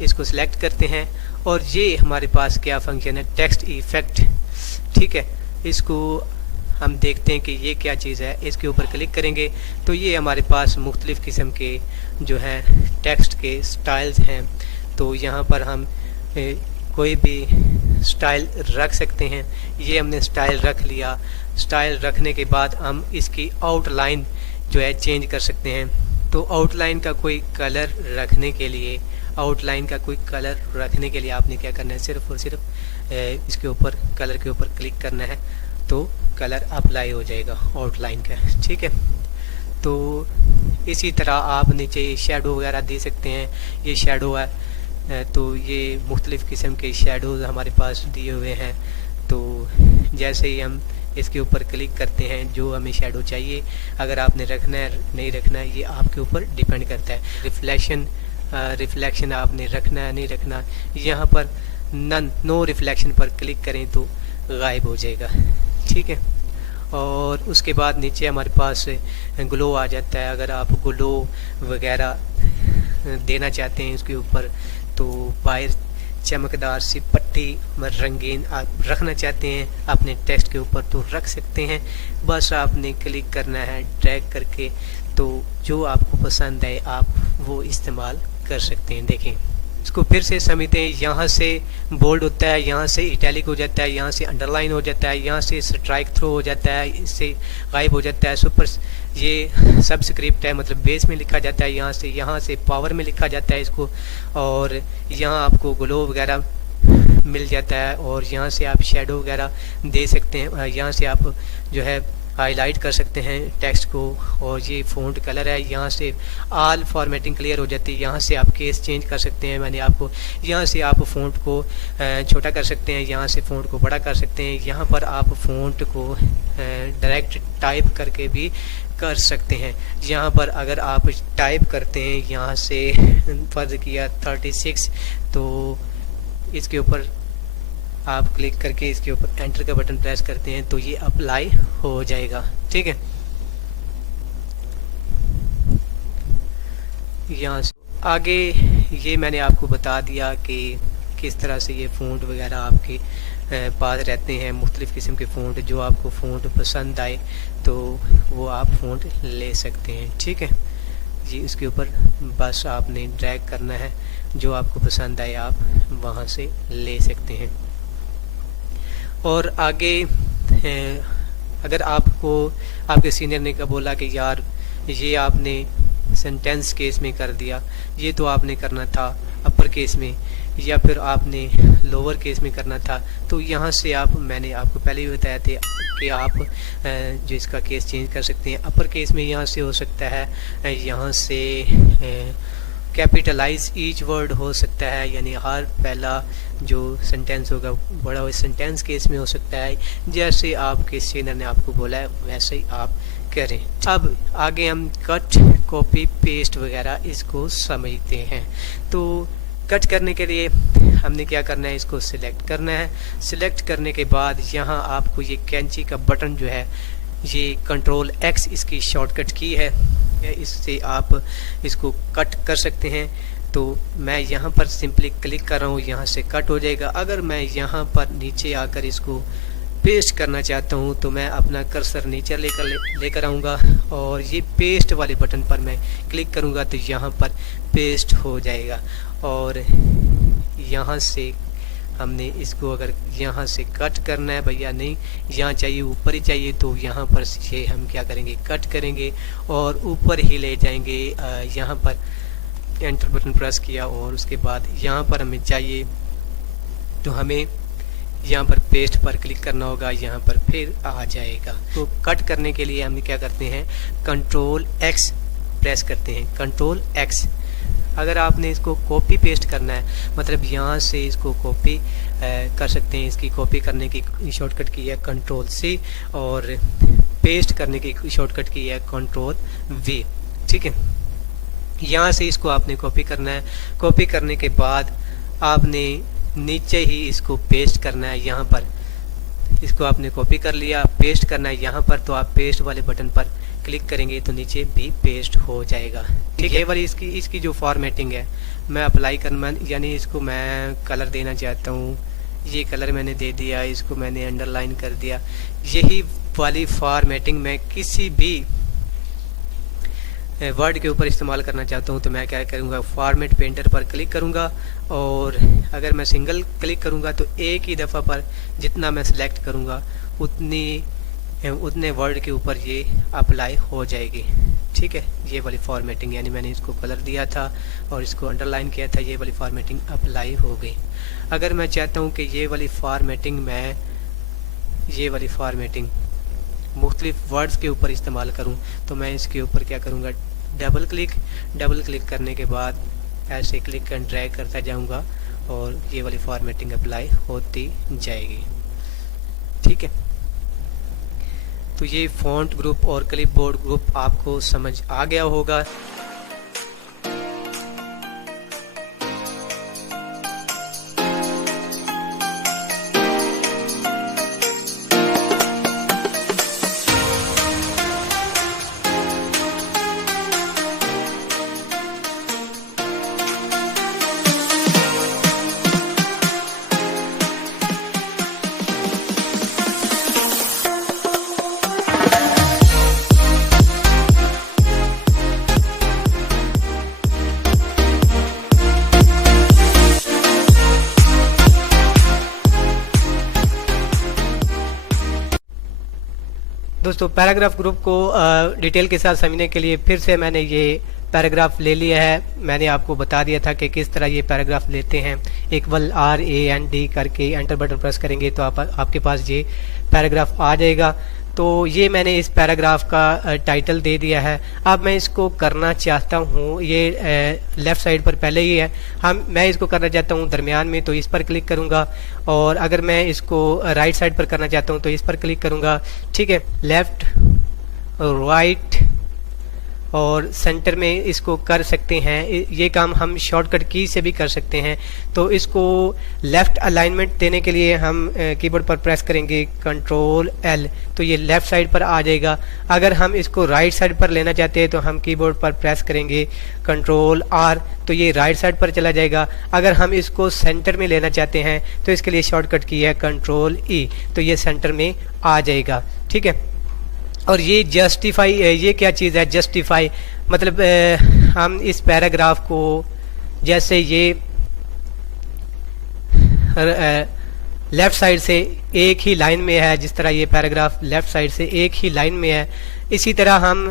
इसको सिलेक्ट करते हैं और ये हमारे पास क्या फंक्शन है, टेक्स्ट इफेक्ट। ठीक है, इसको हम देखते हैं कि ये क्या चीज़ है। इसके ऊपर क्लिक करेंगे तो ये हमारे पास मुख्तलिफ़ किस्म के जो हैं टेक्स्ट के स्टाइल्स हैं। तो यहाँ पर हम कोई भी स्टाइल रख सकते हैं। ये हमने स्टाइल रख लिया। स्टाइल रखने के बाद हम इसकी आउटलाइन जो है चेंज कर सकते हैं। तो आउटलाइन का कोई कलर रखने के लिए आपने क्या करना है, सिर्फ और सिर्फ इसके ऊपर कलर के ऊपर क्लिक करना है तो कलर अप्लाई हो जाएगा आउटलाइन का। ठीक है, तो इसी तरह आप नीचे शेडो वगैरह दे सकते हैं। ये शेडो है तो ये मुख्तलिफ़ किस्म के शेडोज़ हमारे पास दिए हुए हैं। तो जैसे ही हम इसके ऊपर क्लिक करते हैं जो हमें शेडो चाहिए, अगर आपने रखना है नहीं रखना है ये आपके ऊपर डिपेंड करता है। रिफ्लेक्शन आपने रखना है नहीं रखना, यहाँ पर नो रिफ्लेक्शन पर क्लिक करें तो गायब हो जाएगा। ठीक है, और उसके बाद नीचे हमारे पास ग्लो आ जाता है। अगर आप ग्लो वगैरह देना चाहते हैं इसके ऊपर तो बाहर चमकदार सी पट्टी रंगीन आप रखना चाहते हैं अपने टेक्स्ट के ऊपर तो रख सकते हैं। बस आपने क्लिक करना है ड्रैग करके, तो जो आपको पसंद है आप वो इस्तेमाल कर सकते हैं। देखें, इसको फिर से समझते हैं। यहाँ से बोल्ड होता है, यहाँ से इटैलिक हो जाता है, यहाँ से अंडरलाइन हो जाता है, यहाँ से स्ट्राइक थ्रो हो जाता है, इससे गायब हो जाता है। सुपर ये सबस्क्रिप्ट है, मतलब बेस में लिखा जाता है। यहाँ से पावर में लिखा जाता है इसको, और यहाँ आपको ग्लो वगैरह मिल जाता है और यहाँ से आप शेडो वगैरह दे सकते हैं। यहाँ से आप जो है हाईलाइट कर सकते हैं टेक्स्ट को, और ये फ़ॉन्ट कलर है, यहाँ से ऑल फॉर्मेटिंग क्लियर हो जाती है। यहाँ से आप केस चेंज कर सकते हैं, मैंने आपको यहाँ से आप फ़ॉन्ट को छोटा कर सकते हैं, यहाँ से फ़ॉन्ट को बड़ा कर सकते हैं, यहाँ पर आप फ़ॉन्ट को डायरेक्ट टाइप करके भी कर सकते हैं। यहाँ पर अगर आप टाइप करते हैं यहाँ से फर्ज किया 36, तो इसके ऊपर आप क्लिक करके इसके ऊपर एंटर का बटन प्रेस करते हैं तो ये अप्लाई हो जाएगा। ठीक है, यहाँ से आगे ये मैंने आपको बता दिया कि किस तरह से ये फ़ॉन्ट वगैरह आपके पास रहते हैं, मुख्तलिफ़ किस्म के फ़ॉन्ट। जो आपको फ़ॉन्ट पसंद आए तो वो आप फ़ॉन्ट ले सकते हैं। ठीक है जी, उसके ऊपर बस आपने ड्रैग करना है, जो आपको पसंद आए आप वहाँ से ले सकते हैं। और आगे अगर आपको आपके सीनियर ने का बोला कि यार ये आपने सेंटेंस केस में कर दिया, ये तो आपने करना था अपर केस में, या फिर आपने लोअर केस में करना था, तो यहाँ से आप, मैंने आपको पहले ही बताया था कि आप जो इसका केस चेंज कर सकते हैं। अपर केस में यहाँ से हो सकता है, यहाँ से कैपिटलाइज ईच वर्ड हो सकता है, यानी हर पहला जो सेंटेंस होगा बड़ा हुआ सेंटेंस केस में हो सकता है। जैसे आपके सीनियर ने आपको बोला है वैसे ही आप करें। अब आगे हम कट, कॉपी, पेस्ट वगैरह इसको समझते हैं। तो कट करने के लिए हमने क्या करना है, इसको सिलेक्ट करना है। सिलेक्ट करने के बाद यहाँ आपको ये कैंची का बटन जो है, ये कंट्रोल X इसकी शॉर्टकट की है, इससे आप इसको कट कर सकते हैं। तो मैं यहाँ पर सिंपली क्लिक कर रहा हूँ, यहाँ से कट हो जाएगा। अगर मैं यहाँ पर नीचे आकर इसको पेस्ट करना चाहता हूँ तो मैं अपना कर्सर नीचे लेकर आऊँगा और ये पेस्ट वाले बटन पर मैं क्लिक करूँगा तो यहाँ पर पेस्ट हो जाएगा। और यहाँ से हमने इसको अगर यहाँ से कट करना है, भैया नहीं यहाँ चाहिए ऊपर ही चाहिए, तो यहाँ पर से हम क्या करेंगे, कट करेंगे और ऊपर ही ले जाएंगे। यहाँ पर एंटर बटन प्रेस किया और उसके बाद यहाँ पर हमें चाहिए तो हमें यहाँ पर पेस्ट पर क्लिक करना होगा, यहाँ पर फिर आ जाएगा। तो कट करने के लिए हम क्या करते हैं, कंट्रोल X प्रेस करते हैं, कंट्रोल X। अगर आपने इसको कॉपी पेस्ट करना है, मतलब यहाँ से इसको कॉपी कर सकते हैं। इसकी कॉपी करने की शॉर्टकट की है कंट्रोल C और पेस्ट करने की शॉर्टकट की है कंट्रोल V। ठीक है, यहाँ से इसको आपने कॉपी करना है। कॉपी करने के बाद आपने नीचे ही इसको पेस्ट करना है। यहाँ पर इसको आपने कॉपी कर लिया, पेस्ट करना है यहाँ पर, तो आप पेस्ट वाले बटन पर क्लिक करेंगे तो नीचे भी पेस्ट हो जाएगा। ठीक है, ये वाली इसकी जो फॉर्मेटिंग है मैं अप्लाई करना, यानी इसको मैं कलर देना चाहता हूँ, ये कलर मैंने दे दिया, इसको मैंने अंडरलाइन कर दिया। यही वाली फॉर्मेटिंग मैं किसी भी वर्ड के ऊपर इस्तेमाल करना चाहता हूँ तो मैं क्या करूँगा, फॉर्मेट पेंटर पर क्लिक करूँगा और अगर मैं सिंगल क्लिक करूँगा तो एक ही दफ़ा पर जितना मैं सिलेक्ट करूँगा उतने वर्ड के ऊपर ये अप्लाई हो जाएगी। ठीक है, ये वाली फॉर्मेटिंग, यानी मैंने इसको कलर दिया था और इसको अंडरलाइन किया था, ये वाली फॉर्मेटिंग अप्लाई हो गई। अगर मैं चाहता हूँ कि ये वाली फॉर्मेटिंग मुख्तलिफ वर्ड्स के ऊपर इस्तेमाल करूँ तो मैं इसके ऊपर क्या करूँगा, डबल क्लिक करने के बाद ऐसे क्लिक एंड ड्रैग करता जाऊँगा और ये वाली फॉर्मेटिंग अप्लाई होती जाएगी। ठीक है, तो ये फ़ॉन्ट ग्रुप और क्लिपबोर्ड ग्रुप आपको समझ आ गया होगा। दोस्तों पैराग्राफ ग्रुप को डिटेल के साथ समझने के लिए फिर से मैंने ये पैराग्राफ ले लिया है। मैंने आपको बता दिया था कि किस तरह ये पैराग्राफ लेते हैं। इक्वल RAND करके एंटर बटन प्रेस करेंगे तो आपके पास ये पैराग्राफ आ जाएगा। तो ये मैंने इस पैराग्राफ का टाइटल दे दिया है। अब मैं इसको करना चाहता हूँ, ये लेफ़्ट साइड पर पहले ही है, मैं इसको करना चाहता हूँ दरमियान में, तो इस पर क्लिक करूँगा। और अगर मैं इसको राइट साइड पर करना चाहता हूँ तो इस पर क्लिक करूँगा। ठीक है, लेफ़्ट, राइट और सेंटर में इसको कर सकते हैं। ये काम हम शॉर्टकट की से भी कर सकते हैं। तो इसको लेफ़्ट अलाइनमेंट देने के लिए हम कीबोर्ड पर प्रेस करेंगे कंट्रोल L, तो ये लेफ़्ट साइड पर आ जाएगा। अगर हम इसको राइट साइड पर लेना चाहते हैं तो हम कीबोर्ड पर प्रेस करेंगे कंट्रोल R, तो ये राइट साइड पर चला जाएगा। अगर हम इसको सेंटर में लेना चाहते हैं तो इसके लिए शॉर्टकट की है कंट्रोल E, तो ये सेंटर में आ जाएगा। ठीक है, और ये जस्टिफाई, ये क्या चीज़ है जस्टिफाई, मतलब हम इस पैराग्राफ को, जैसे ये लेफ़्ट साइड से एक ही लाइन में है, जिस तरह ये पैराग्राफ लेफ़्ट साइड से एक ही लाइन में है, इसी तरह हम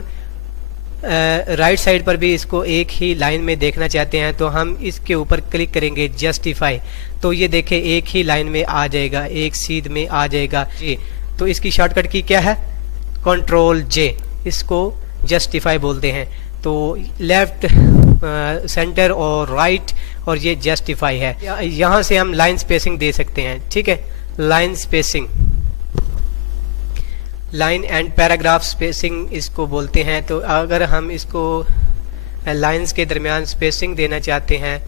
राइट साइड पर भी इसको एक ही लाइन में देखना चाहते हैं। तो हम इसके ऊपर क्लिक करेंगे जस्टिफाई, तो ये देखें एक ही लाइन में आ जाएगा, एक सीध में आ जाएगा। जी, तो इसकी शॉर्टकट की क्या है कंट्रोल J, इसको जस्टिफाई बोलते हैं। तो लेफ़्ट, सेंटर और राइट, और ये जस्टिफाई है। यहाँ से हम लाइन स्पेसिंग दे सकते हैं। ठीक है, line spacing, line and paragraph spacing इसको बोलते हैं। तो अगर हम इसको लाइंस के दरमियान स्पेसिंग देना चाहते हैं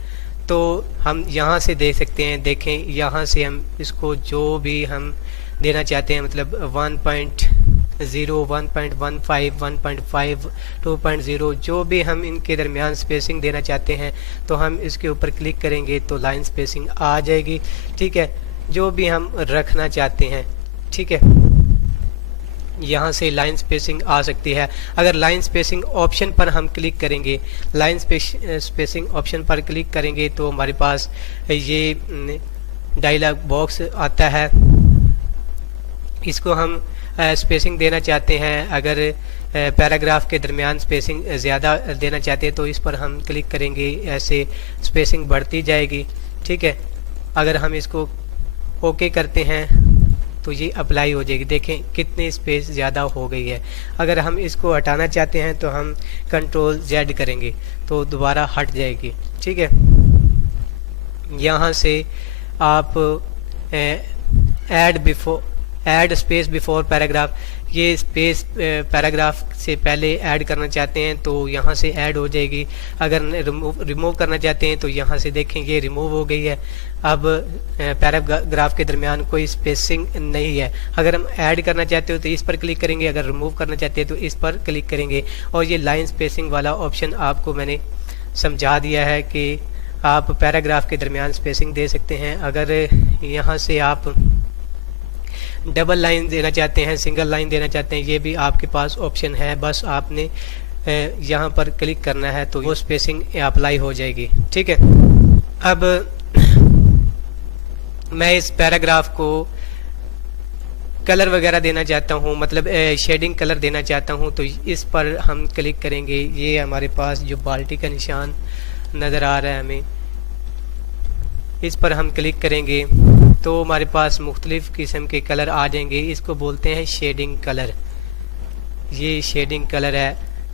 तो हम यहाँ से दे सकते हैं। देखें, यहाँ से हम इसको जो भी हम देना चाहते हैं, मतलब 1.0, 1.15, 1.5, 2.0, जो भी हम इनके दरमियान स्पेसिंग देना चाहते हैं तो हम इसके ऊपर क्लिक करेंगे तो लाइन स्पेसिंग आ जाएगी। ठीक है, जो भी हम रखना चाहते हैं। ठीक है, यहाँ से लाइन स्पेसिंग आ सकती है। अगर लाइन स्पेसिंग ऑप्शन पर हम क्लिक करेंगे, लाइन स्पेसिंग ऑप्शन पर क्लिक करेंगे तो हमारे पास ये डायलॉग बॉक्स आता है। इसको हम स्पेसिंग देना चाहते हैं, अगर पैराग्राफ के दरमियान स्पेसिंग ज़्यादा देना चाहते हैं तो इस पर हम क्लिक करेंगे, ऐसे स्पेसिंग बढ़ती जाएगी। ठीक है, अगर हम इसको ओके करते हैं तो ये अप्लाई हो जाएगी। देखें कितनी स्पेस ज़्यादा हो गई है। अगर हम इसको हटाना चाहते हैं तो हम कंट्रोल Z करेंगे तो दोबारा हट जाएगी। ठीक है, यहाँ से आप ऐड स्पेस बिफोर पैराग्राफ, ये स्पेस पैराग्राफ से पहले ऐड करना चाहते हैं तो यहाँ से ऐड हो जाएगी। अगर रिमूव करना चाहते हैं तो यहाँ से देखें ये रिमूव हो गई है। अब पैराग्राफ के दरमियान कोई स्पेसिंग नहीं है। अगर हम ऐड करना चाहते हो तो इस पर क्लिक करेंगे, अगर रिमूव करना चाहते हैं तो इस पर क्लिक करेंगे। और ये लाइन स्पेसिंग वाला ऑप्शन आपको मैंने समझा दिया है कि आप पैराग्राफ के दरमियान स्पेसिंग दे सकते हैं। अगर यहाँ से आप डबल लाइन देना चाहते हैं, सिंगल लाइन देना चाहते हैं, ये भी आपके पास ऑप्शन है। बस आपने यहाँ पर क्लिक करना है तो वो स्पेसिंग अप्लाई हो जाएगी। ठीक है, अब मैं इस पैराग्राफ को कलर वगैरह देना चाहता हूँ, मतलब शेडिंग कलर देना चाहता हूँ, तो इस पर हम क्लिक करेंगे। ये हमारे पास जो बाल्टी का निशान नज़र आ रहा है हमें, इस पर हम क्लिक करेंगे तो हमारे पास मुख्तलिफ़ किस्म के कलर आ जाएंगे। इसको बोलते हैं शेडिंग कलर। ये शेडिंग कलर है।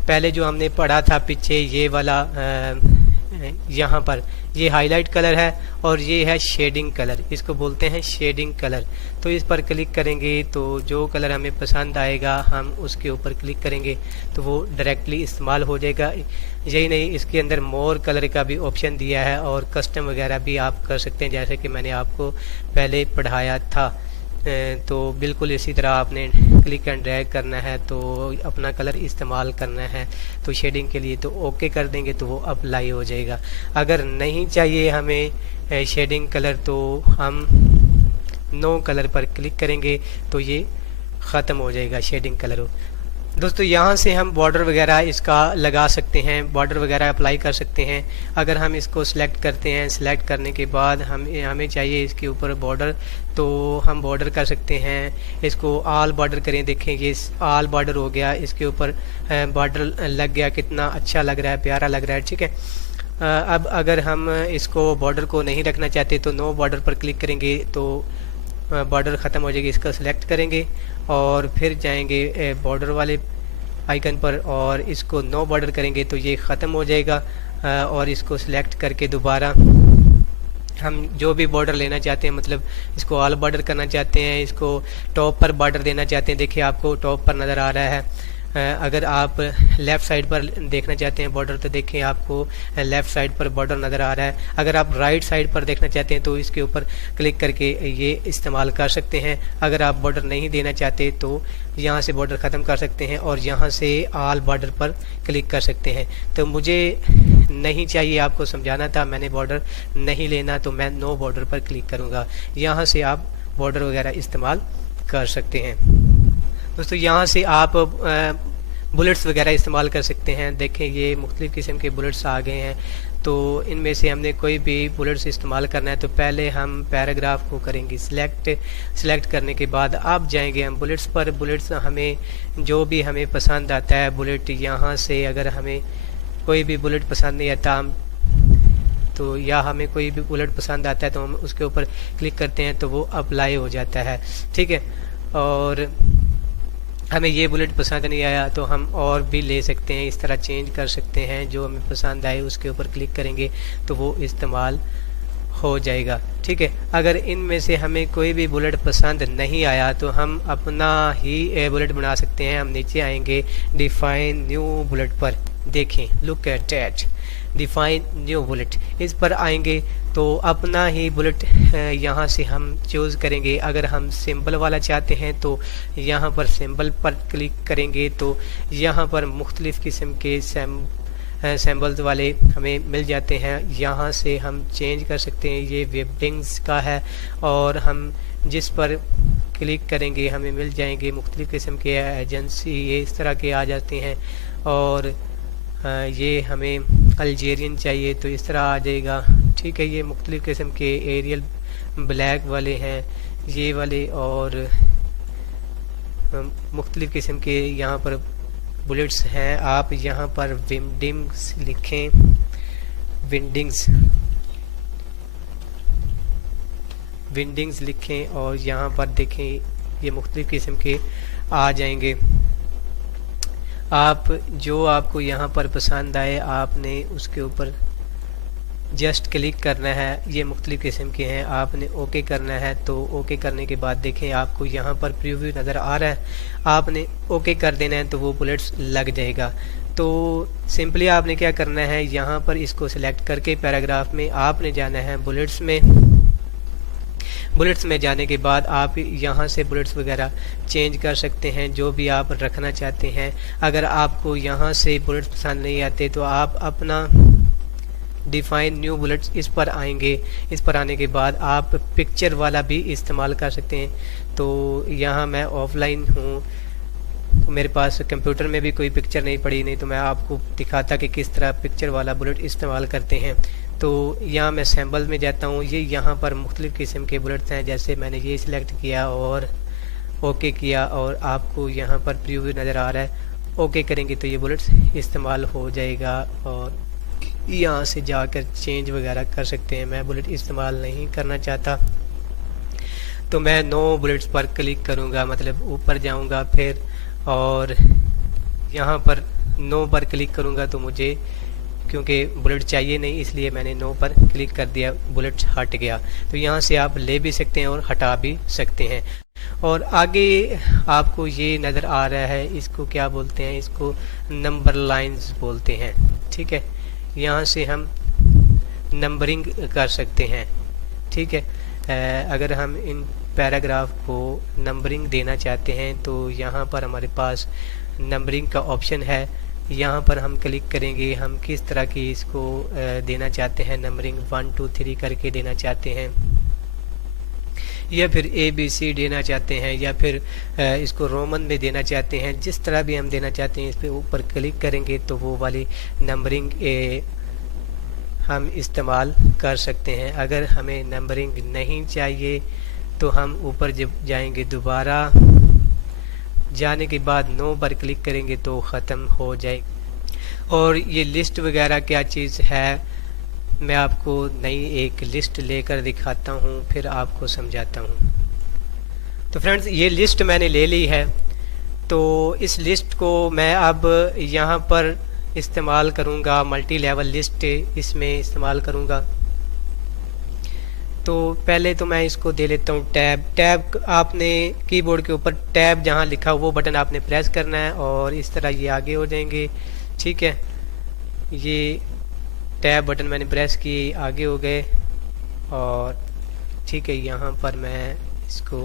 पहले जो हमने पढ़ा था पीछे ये वाला, यहाँ पर ये हाईलाइट कलर है और ये है शेडिंग कलर, इसको बोलते हैं शेडिंग कलर। तो इस पर क्लिक करेंगे तो जो कलर हमें पसंद आएगा हम उसके ऊपर क्लिक करेंगे तो वो डायरेक्टली इस्तेमाल हो जाएगा। यही नहीं, इसके अंदर मोर कलर का भी ऑप्शन दिया है और कस्टम वगैरह भी आप कर सकते हैं, जैसे कि मैंने आपको पहले पढ़ाया था। तो बिल्कुल इसी तरह आपने क्लिक एंड ड्रैग करना है तो अपना कलर इस्तेमाल करना है। तो शेडिंग के लिए तो ओके कर देंगे तो वो अप्लाई हो जाएगा। अगर नहीं चाहिए हमें शेडिंग कलर तो हम नो कलर पर क्लिक करेंगे तो ये ख़त्म हो जाएगा शेडिंग कलर। दोस्तों यहाँ से हम बॉर्डर वगैरह इसका लगा सकते हैं, बॉर्डर वगैरह अप्लाई कर सकते हैं। अगर हम इसको सिलेक्ट करते हैं, सिलेक्ट करने के बाद हमें चाहिए इसके ऊपर बॉर्डर, तो हम बॉर्डर कर सकते हैं। इसको ऑल बॉर्डर करें, देखें ये ऑल बॉर्डर हो गया, इसके ऊपर बॉर्डर लग गया, कितना अच्छा लग रहा है, प्यारा लग रहा है। ठीक है, अब अगर हम इसको बॉर्डर को नहीं रखना चाहते तो नो बॉर्डर पर क्लिक करेंगे तो बॉर्डर ख़त्म हो जाएगी, इसका सिलेक्ट करेंगे और फिर जाएंगे बॉर्डर वाले आइकन पर और इसको नो बॉर्डर करेंगे तो ये ख़त्म हो जाएगा। और इसको सिलेक्ट करके दोबारा हम जो भी बॉर्डर लेना चाहते हैं, मतलब इसको ऑल बॉर्डर करना चाहते हैं, इसको टॉप पर बॉर्डर देना चाहते हैं, देखिए आपको टॉप पर नज़र आ रहा है। अगर आप लेफ़्ट साइड पर देखना चाहते हैं बॉर्डर तो देखिए आपको लेफ़्ट साइड पर बॉर्डर नज़र आ रहा है। अगर आप राइट साइड पर देखना चाहते हैं तो इसके ऊपर क्लिक करके ये इस्तेमाल कर सकते हैं। अगर आप बॉर्डर नहीं देना चाहते तो यहाँ से बॉर्डर ख़त्म कर सकते हैं और यहाँ से ऑल बॉर्डर पर क्लिक कर सकते हैं। तो मुझे नहीं चाहिए, आपको समझाना था, मैंने बॉर्डर नहीं लेना तो मैं नो बॉर्डर पर क्लिक करूँगा। यहाँ से आप बॉर्डर वगैरह इस्तेमाल कर सकते हैं। दोस्तों यहाँ से आप बुलेट्स वगैरह इस्तेमाल कर सकते हैं। देखें ये मुख्तलिफ़ किस्म के बुलेट्स आ गए हैं, तो इनमें से हमने कोई भी बुलेट्स इस्तेमाल करना है तो पहले हम पैराग्राफ को करेंगे सिलेक्ट करने के बाद आप जाएंगे हम बुलेट्स पर। बुलेट्स हमें जो भी हमें पसंद आता है बुलेट, यहाँ से अगर हमें कोई भी बुलेट पसंद नहीं आता हम तो या हमें कोई भी बुलेट पसंद आता है तो हम उसके ऊपर क्लिक करते हैं तो वो अप्लाई हो जाता है, ठीक है। और हमें ये बुलेट पसंद नहीं आया तो हम और भी ले सकते हैं, इस तरह चेंज कर सकते हैं। जो हमें पसंद आए उसके ऊपर क्लिक करेंगे तो वो इस्तेमाल हो जाएगा, ठीक है। अगर इनमें से हमें कोई भी बुलेट पसंद नहीं आया तो हम अपना ही बुलेट बना सकते हैं। हम नीचे आएंगे डिफाइन न्यू बुलेट पर, देखें look at that, define new bullet, इस पर आएंगे तो अपना ही बुलेट यहाँ से हम चूज़ करेंगे। अगर हम सिंबल वाला चाहते हैं तो यहाँ पर सिंबल पर क्लिक करेंगे तो यहाँ पर मुख्तलिफ़ किस्म के सिंबल्स वाले हमें मिल जाते हैं। यहाँ से हम चेंज कर सकते हैं। ये वेबडिंग्स का है और हम जिस पर क्लिक करेंगे हमें मिल जाएंगे मुख्तलिफ़ किस्म के एजेंसी, ये इस तरह के आ जाते हैं। और ये हमें अल्जेरियन चाहिए तो इस तरह आ जाएगा, ठीक है। ये मुख्तलिफ़ किस्म के एरियल ब्लैक वाले हैं ये वाले, और मुख्तलिफ़ किस्म के यहाँ पर बुलेट्स हैं। आप यहाँ पर विंडिंग्स लिखें, विंडिंग्स लिखें और यहाँ पर देखें ये मुख्तलिफ़ किस्म के आ जाएंगे। आप जो आपको यहाँ पर पसंद आए आपने उसके ऊपर जस्ट क्लिक करना है। ये मुख्तलिफ़ किस्म के हैं, आपने ओके करना है तो ओके करने के बाद देखें आपको यहाँ पर प्रीव्यू नज़र आ रहा है, आपने ओके कर देना है तो वो बुलेट्स लग जाएगा। तो सिंपली आपने क्या करना है, यहाँ पर इसको सिलेक्ट करके पैराग्राफ में आपने जाना है बुलेट्स में जाने के बाद आप यहाँ से बुलेट्स वगैरह चेंज कर सकते हैं जो भी आप रखना चाहते हैं। अगर आपको यहाँ से बुलेट्स पसंद नहीं आते तो आप अपना डिफाइन न्यू बुलेट्स इस पर आएंगे। इस पर आने के बाद आप पिक्चर वाला भी इस्तेमाल कर सकते हैं। तो यहाँ मैं ऑफलाइन हूँ तो मेरे पास कंप्यूटर में भी कोई पिक्चर नहीं पड़ी, नहीं तो मैं आपको दिखाता कि किस तरह पिक्चर वाला बुलेट इस्तेमाल करते हैं। तो यहाँ मैं सैम्बल में जाता हूँ, ये यहाँ पर मुख्तलिफ़ किस्म के बुलेट्स हैं। जैसे मैंने ये सिलेक्ट किया और ओके किया और आपको यहाँ पर प्रीव्यू नज़र आ रहा है। ओके करेंगे तो ये बुलेट्स इस्तेमाल हो जाएगा और यहाँ से जाकर चेंज वगैरह कर सकते हैं। मैं बुलेट इस्तेमाल नहीं करना चाहता तो मैं नो बुलेट्स पर क्लिक करूँगा, मतलब ऊपर जाऊँगा फिर और यहाँ पर नो पर क्लिक करूँगा तो मुझे क्योंकि बुलेट चाहिए नहीं इसलिए मैंने नो पर क्लिक कर दिया, बुलेट हट गया। तो यहाँ से आप ले भी सकते हैं और हटा भी सकते हैं। और आगे आपको ये नज़र आ रहा है, इसको क्या बोलते हैं, इसको नंबर लाइंस बोलते हैं, ठीक है। यहाँ से हम नंबरिंग कर सकते हैं, ठीक है। अगर हम इन पैराग्राफ को नंबरिंग देना चाहते हैं तो यहाँ पर हमारे पास नंबरिंग का ऑप्शन है। यहाँ पर हम क्लिक करेंगे, हम किस तरह की इसको देना चाहते हैं, नंबरिंग 1 2 3 करके देना चाहते हैं या फिर ABC देना चाहते हैं या फिर इसको रोमन में देना चाहते हैं। जिस तरह भी हम देना चाहते हैं इस पर ऊपर क्लिक करेंगे तो वो वाली नंबरिंग हम इस्तेमाल कर सकते हैं। अगर हमें नंबरिंग नहीं चाहिए तो हम ऊपर जब जाएंगे दोबारा जाने के बाद नो पर क्लिक करेंगे तो ख़त्म हो जाएगी। और ये लिस्ट वगैरह क्या चीज़ है मैं आपको नई एक लिस्ट लेकर दिखाता हूँ फिर आपको समझाता हूँ। तो फ्रेंड्स ये लिस्ट मैंने ले ली है। तो इस लिस्ट को मैं अब यहाँ पर इस्तेमाल करूँगा, मल्टी लेवल लिस्ट इसमें इस्तेमाल करूँगा। तो पहले तो मैं इसको दे लेता हूँ टैब। टैब आपने कीबोर्ड के ऊपर टैब जहाँ लिखा वो बटन आपने प्रेस करना है और इस तरह ये आगे हो जाएंगे। ठीक है, ये टैब बटन मैंने प्रेस किए, आगे हो गए। और ठीक है, यहाँ पर मैं इसको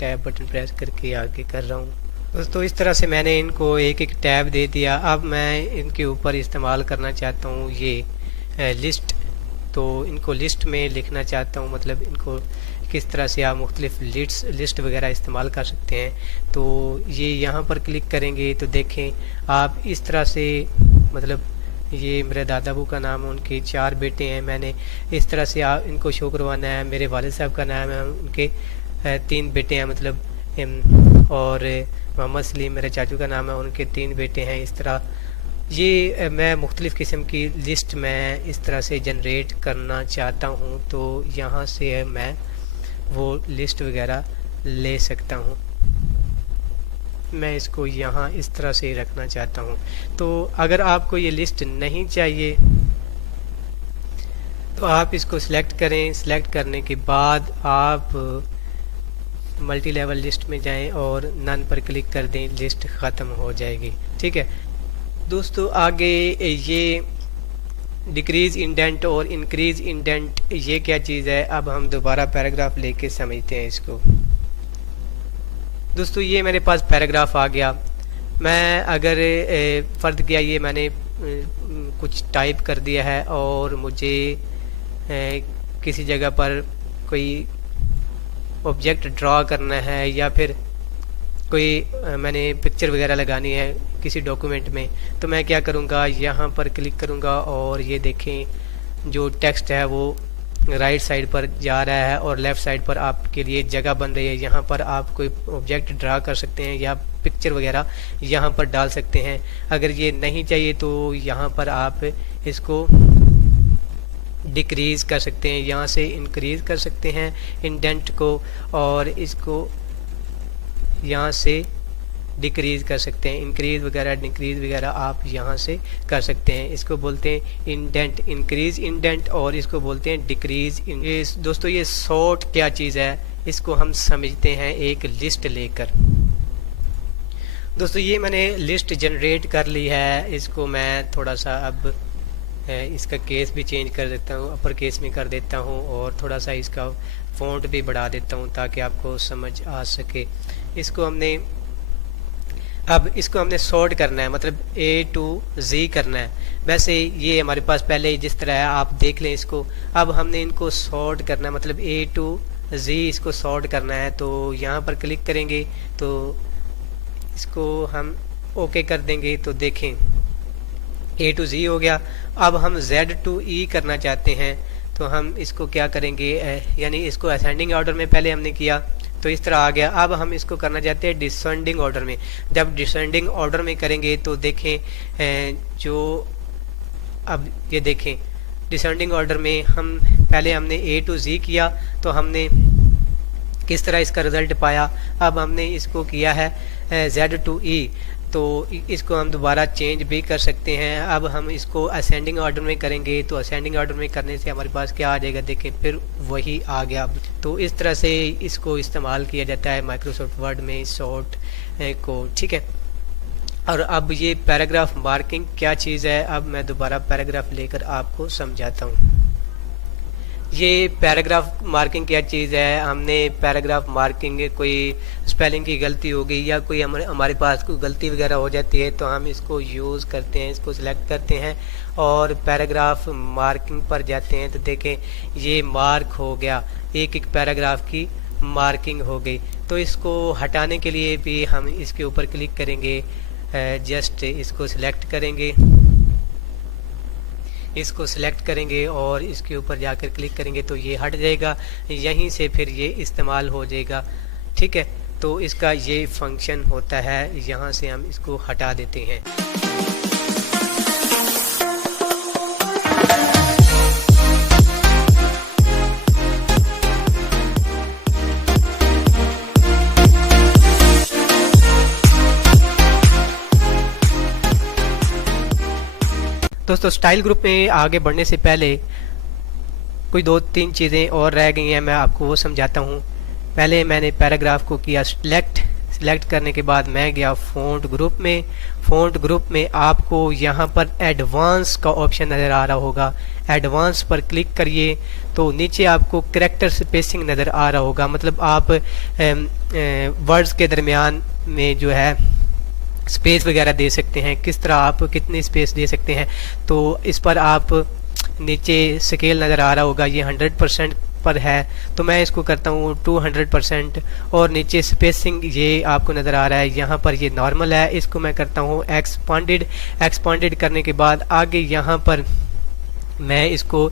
टैब बटन प्रेस करके आगे कर रहा हूँ। दोस्तों इस तरह से मैंने इनको एक एक टैब दे दिया। अब मैं इनके ऊपर इस्तेमाल करना चाहता हूँ ये लिस्ट। तो इनको लिस्ट में लिखना चाहता हूँ, मतलब इनको किस तरह से आप मुख्तलिफ लिस्ट वगैरह इस्तेमाल कर सकते हैं। तो ये यहाँ पर क्लिक करेंगे तो देखें आप इस तरह से, मतलब ये मेरे दादाबू का नाम है, उनके 4 बेटे हैं। मैंने इस तरह से आप इनको शो करवाना है। मेरे वालिद साहब का नाम है, उनके 3 बेटे हैं, मतलब और मोहम्मद सलीम मेरे चाचू का नाम है, उनके 3 बेटे हैं। इस तरह ये मैं मुख्तलिफ़ किस्म की लिस्ट मैं इस तरह से जनरेट करना चाहता हूँ। तो यहाँ से मैं वो लिस्ट वगैरह ले सकता हूँ। मैं इसको यहाँ इस तरह से रखना चाहता हूँ। तो अगर आपको ये लिस्ट नहीं चाहिए तो आप इसको सिलेक्ट करें। सिलेक्ट करने के बाद आप मल्टी लेवल लिस्ट में जाएं और नन पर क्लिक कर दें, लिस्ट ख़त्म हो जाएगी। ठीक है दोस्तों, आगे ये डिक्रीज़ इंडेंट और इंक्रीज़ इंडेंट ये क्या चीज़ है, अब हम दोबारा पैराग्राफ लेके समझते हैं इसको। दोस्तों ये मेरे पास पैराग्राफ आ गया। मैं अगर फ़र्ज़ किया ये मैंने कुछ टाइप कर दिया है और मुझे किसी जगह पर कोई ऑब्जेक्ट ड्रा करना है या फिर कोई मैंने पिक्चर वगैरह लगानी है किसी डॉक्यूमेंट में, तो मैं क्या करूँगा, यहाँ पर क्लिक करूँगा और ये देखें जो टेक्स्ट है वो राइट साइड पर जा रहा है और लेफ़्ट साइड पर आपके लिए जगह बन रही है। यहाँ पर आप कोई ऑब्जेक्ट ड्रा कर सकते हैं या पिक्चर वगैरह यहाँ पर डाल सकते हैं। अगर ये नहीं चाहिए तो यहाँ पर आप इसको डिक्रीज़ कर सकते हैं, यहाँ से इंक्रीज़ कर सकते हैं इंडेंट को, और इसको यहाँ से डिक्रीज़ कर सकते हैं। इंक्रीज़ वगैरह डिक्रीज़ वगैरह आप यहाँ से कर सकते हैं। इसको बोलते हैं इंडेंट, इंक्रीज़ इंडेंट, और इसको बोलते हैं डिक्रीज़। दोस्तों ये सॉर्ट क्या चीज़ है इसको हम समझते हैं एक लिस्ट लेकर। दोस्तों ये मैंने लिस्ट जनरेट कर ली है। इसको मैं थोड़ा सा अब इसका केस भी चेंज कर देता हूँ, अपर केस में कर देता हूँ और थोड़ा सा इसका फ़ॉन्ट भी बढ़ा देता हूँ ताकि आपको समझ आ सके। इसको हमने सॉर्ट करना है, मतलब A to Z करना है। वैसे ये हमारे पास पहले जिस तरह है आप देख लें इसको। अब हमने इनको सॉर्ट करना है, मतलब A to Z इसको सॉर्ट करना है। तो यहाँ पर क्लिक करेंगे तो इसको हम ओके कर देंगे। तो देखें A to Z हो गया। अब हम Z to E करना चाहते हैं तो हम इसको क्या करेंगे, यानी इसको असेंडिंग ऑर्डर में पहले हमने किया तो इस तरह आ गया। अब हम इसको करना चाहते हैं डिसेंडिंग ऑर्डर में। जब डिसेंडिंग ऑर्डर में करेंगे तो देखें जो अब ये देखें डिसेंडिंग ऑर्डर में हम पहले हमने A to Z किया तो हमने किस तरह इसका रिज़ल्ट पाया। अब हमने इसको किया है Z to E, तो इसको हम दोबारा चेंज भी कर सकते हैं। अब हम इसको असेंडिंग ऑर्डर में करेंगे तो असेंडिंग ऑर्डर में करने से हमारे पास क्या आ जाएगा, देखें फिर वही आ गया। तो इस तरह से इसको इस्तेमाल किया जाता है माइक्रोसॉफ्ट वर्ड में सॉर्ट को। ठीक है, और अब ये पैराग्राफ मार्किंग क्या चीज़ है, अब मैं दोबारा पैराग्राफ लेकर आपको समझाता हूँ। ये पैराग्राफ मार्किंग क्या चीज़ है। हमने पैराग्राफ मार्किंग कोई स्पेलिंग की गलती हो गई या कोई हमारे पास कोई गलती वगैरह हो जाती है तो हम इसको यूज़ करते हैं, इसको सिलेक्ट करते हैं और पैराग्राफ मार्किंग पर जाते हैं। तो देखें ये मार्क हो गया, एक एक पैराग्राफ की मार्किंग हो गई। तो इसको हटाने के लिए भी हम इसके ऊपर क्लिक करेंगे, जस्ट इसको सिलेक्ट करेंगे, इसको सिलेक्ट करेंगे और इसके ऊपर जाकर क्लिक करेंगे तो ये हट जाएगा। यहीं से फिर ये इस्तेमाल हो जाएगा। ठीक है, तो इसका ये फंक्शन होता है। यहाँ से हम इसको हटा देते हैं। दोस्तों स्टाइल ग्रुप में आगे बढ़ने से पहले कोई 2-3 चीज़ें और रह गई हैं, मैं आपको वो समझाता हूँ। पहले मैंने पैराग्राफ को किया सिलेक्ट करने के बाद मैं गया फ़ॉन्ट ग्रुप में। फ़ॉन्ट ग्रुप में आपको यहाँ पर एडवांस का ऑप्शन नज़र आ रहा होगा, एडवांस पर क्लिक करिए तो नीचे आपको करैक्टर स्पेसिंग नज़र आ रहा होगा। मतलब आप वर्ड्स के दरमियान में जो है स्पेस वगैरह दे सकते हैं, किस तरह आप कितनी स्पेस दे सकते हैं। तो इस पर आप नीचे स्केल नज़र आ रहा होगा, ये 100% पर है तो मैं इसको करता हूँ 200%। और नीचे स्पेसिंग ये आपको नज़र आ रहा है, यहाँ पर ये नॉर्मल है, इसको मैं करता हूँ एक्सपांडेड करने के बाद आगे यहाँ पर मैं इसको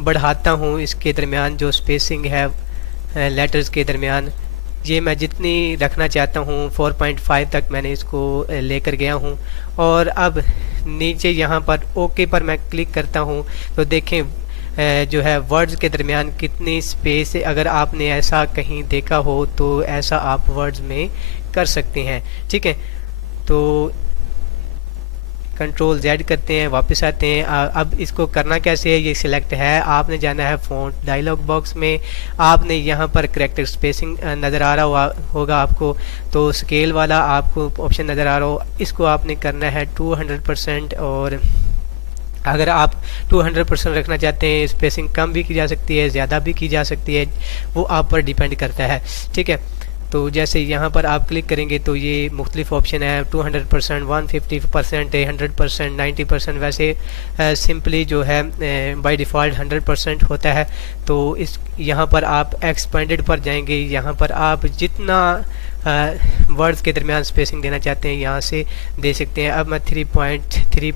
बढ़ाता हूँ। इसके दरमियान जो स्पेसिंग है लेटर्स के दरमियान, ये मैं जितनी रखना चाहता हूँ 4.5 तक मैंने इसको लेकर गया हूँ। और अब नीचे यहाँ पर ओके पर मैं क्लिक करता हूँ तो देखें जो है वर्ड्स के दरमियान कितनी स्पेस है। अगर आपने ऐसा कहीं देखा हो तो ऐसा आप वर्ड्स में कर सकते हैं, ठीक है। तो कंट्रोल Z करते हैं, वापस आते हैं। अब इसको करना कैसे है, ये सिलेक्ट है, आपने जाना है फ़ॉन्ट डायलॉग बॉक्स में। आपने यहाँ पर करैक्टर स्पेसिंग नज़र आ रहा होगा आपको, तो स्केल वाला आपको ऑप्शन नज़र आ रहा हो, इसको आपने करना है 200%। और अगर आप 200% रखना चाहते हैं, स्पेसिंग कम भी की जा सकती है, ज़्यादा भी की जा सकती है, वो आप पर डिपेंड करता है, ठीक है। तो जैसे यहाँ पर आप क्लिक करेंगे तो ये मुख्तलिफ ऑप्शन है, 200%, 150%, 100%, 90%। वैसे सिंपली जो है बाय डिफ़ॉल्ट 100% होता है। तो इस यहाँ पर आप एक्सपेंडेड पर जाएंगे, यहाँ पर आप जितना वर्ड्स के दरमियान स्पेसिंग देना चाहते हैं यहाँ से दे सकते हैं। अब मैं 3.3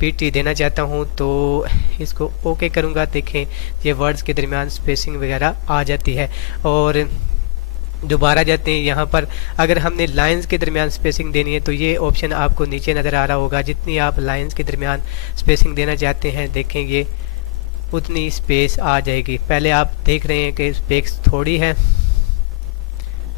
PT देना चाहता हूँ तो इसको ओके करूँगा। देखें ये वर्ड्स के दरमियान स्पेसिंग वगैरह आ जाती है। और दोबारा जाते हैं यहाँ पर, अगर हमने लाइंस के दरमियान स्पेसिंग देनी है तो ये ऑप्शन आपको नीचे नज़र आ रहा होगा। जितनी आप लाइंस के दरमियान स्पेसिंग देना चाहते हैं देखें ये उतनी स्पेस आ जाएगी। पहले आप देख रहे हैं कि स्पेस थोड़ी है,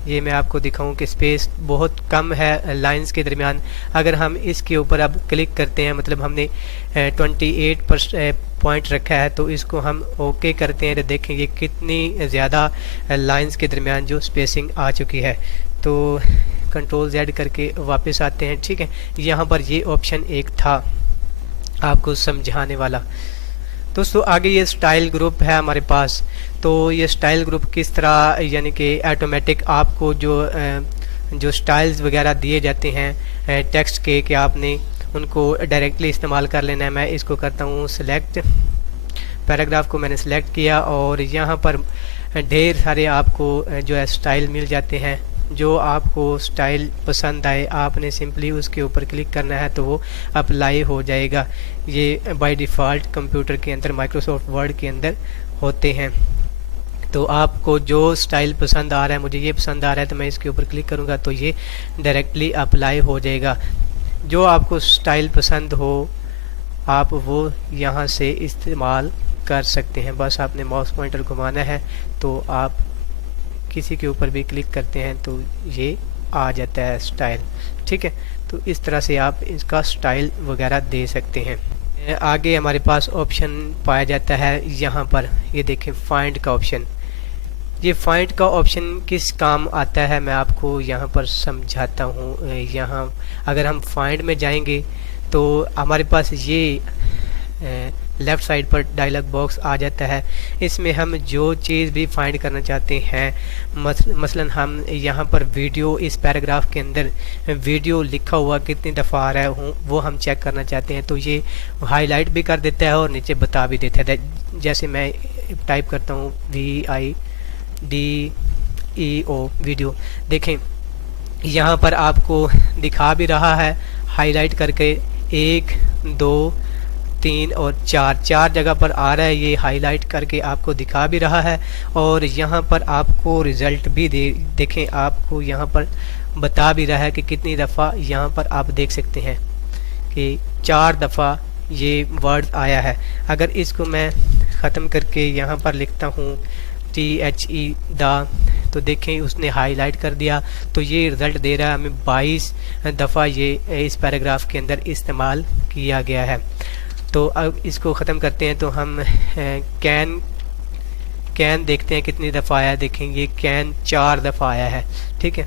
ये मैं आपको दिखाऊं कि स्पेस बहुत कम है लाइंस के दरमियान। अगर हम इसके ऊपर अब क्लिक करते हैं, मतलब हमने 28 पॉइंट रखा है तो इसको हम ओके करते हैं तो देखें ये कितनी ज़्यादा लाइंस के दरमियान जो स्पेसिंग आ चुकी है। तो कंट्रोल Z करके वापस आते हैं, ठीक है। यहाँ पर ये ऑप्शन एक था आपको समझाने वाला। दोस्तों आगे ये स्टाइल ग्रुप है हमारे पास। तो ये स्टाइल ग्रुप किस तरह, यानी कि ऑटोमेटिक आपको जो स्टाइल्स वगैरह दिए जाते हैं टेक्स्ट के, कि आपने उनको डायरेक्टली इस्तेमाल कर लेना है। मैं इसको करता हूँ सिलेक्ट, पैराग्राफ को मैंने सिलेक्ट किया और यहाँ पर ढेर सारे आपको जो है स्टाइल मिल जाते हैं। जो आपको स्टाइल पसंद आए आपने सिंपली उसके ऊपर क्लिक करना है तो वो अप्लाई हो जाएगा। ये बाय डिफ़ॉल्ट कंप्यूटर के अंदर माइक्रोसॉफ्ट वर्ड के अंदर होते हैं। तो आपको जो स्टाइल पसंद आ रहा है, मुझे ये पसंद आ रहा है तो मैं इसके ऊपर क्लिक करूँगा तो ये डायरेक्टली अप्लाई हो जाएगा। जो आपको स्टाइल पसंद हो आप वो यहाँ से इस्तेमाल कर सकते हैं। बस आपने माउस पॉइंटर घुमाना है तो आप किसी के ऊपर भी क्लिक करते हैं तो ये आ जाता है स्टाइल, ठीक है। तो इस तरह से आप इसका स्टाइल वगैरह दे सकते हैं। आगे हमारे पास ऑप्शन पाया जाता है यहाँ पर, ये देखें फाइंड का ऑप्शन। ये फाइंड का ऑप्शन किस काम आता है मैं आपको यहाँ पर समझाता हूँ। यहाँ अगर हम फाइंड में जाएंगे तो हमारे पास ये लेफ़्ट साइड पर डायलॉग बॉक्स आ जाता है। इसमें हम जो चीज़ भी फाइंड करना चाहते हैं, मसलन हम यहाँ पर वीडियो, इस पैराग्राफ के अंदर वीडियो लिखा हुआ कितनी दफ़ा आ रहा है वो हम चेक करना चाहते हैं तो ये हाईलाइट भी कर देता है और नीचे बता भी देता है। जैसे मैं टाइप करता हूँ VIDEO वीडियो, देखें यहाँ पर आपको दिखा भी रहा है हाईलाइट करके 1, 2, 3 और 4 जगह पर आ रहा है। ये हाईलाइट करके आपको दिखा भी रहा है और यहाँ पर आपको रिज़ल्ट भी देखें, आपको यहाँ पर बता भी रहा है कि कितनी दफ़ा यहाँ पर आप देख सकते हैं कि 4 दफ़ा ये वर्ड आया है। अगर इसको मैं ख़त्म करके यहाँ पर लिखता हूँ THE द तो देखें उसने हाईलाइट कर दिया, तो ये रिज़ल्ट दे रहा है हमें 22 दफ़ा ये इस पैराग्राफ के अंदर इस्तेमाल किया गया है। तो अब इसको ख़त्म करते हैं। तो हम कैन देखते हैं कितनी दफ़ा आया। देखें ये कैन 4 दफ़ा आया है, ठीक है।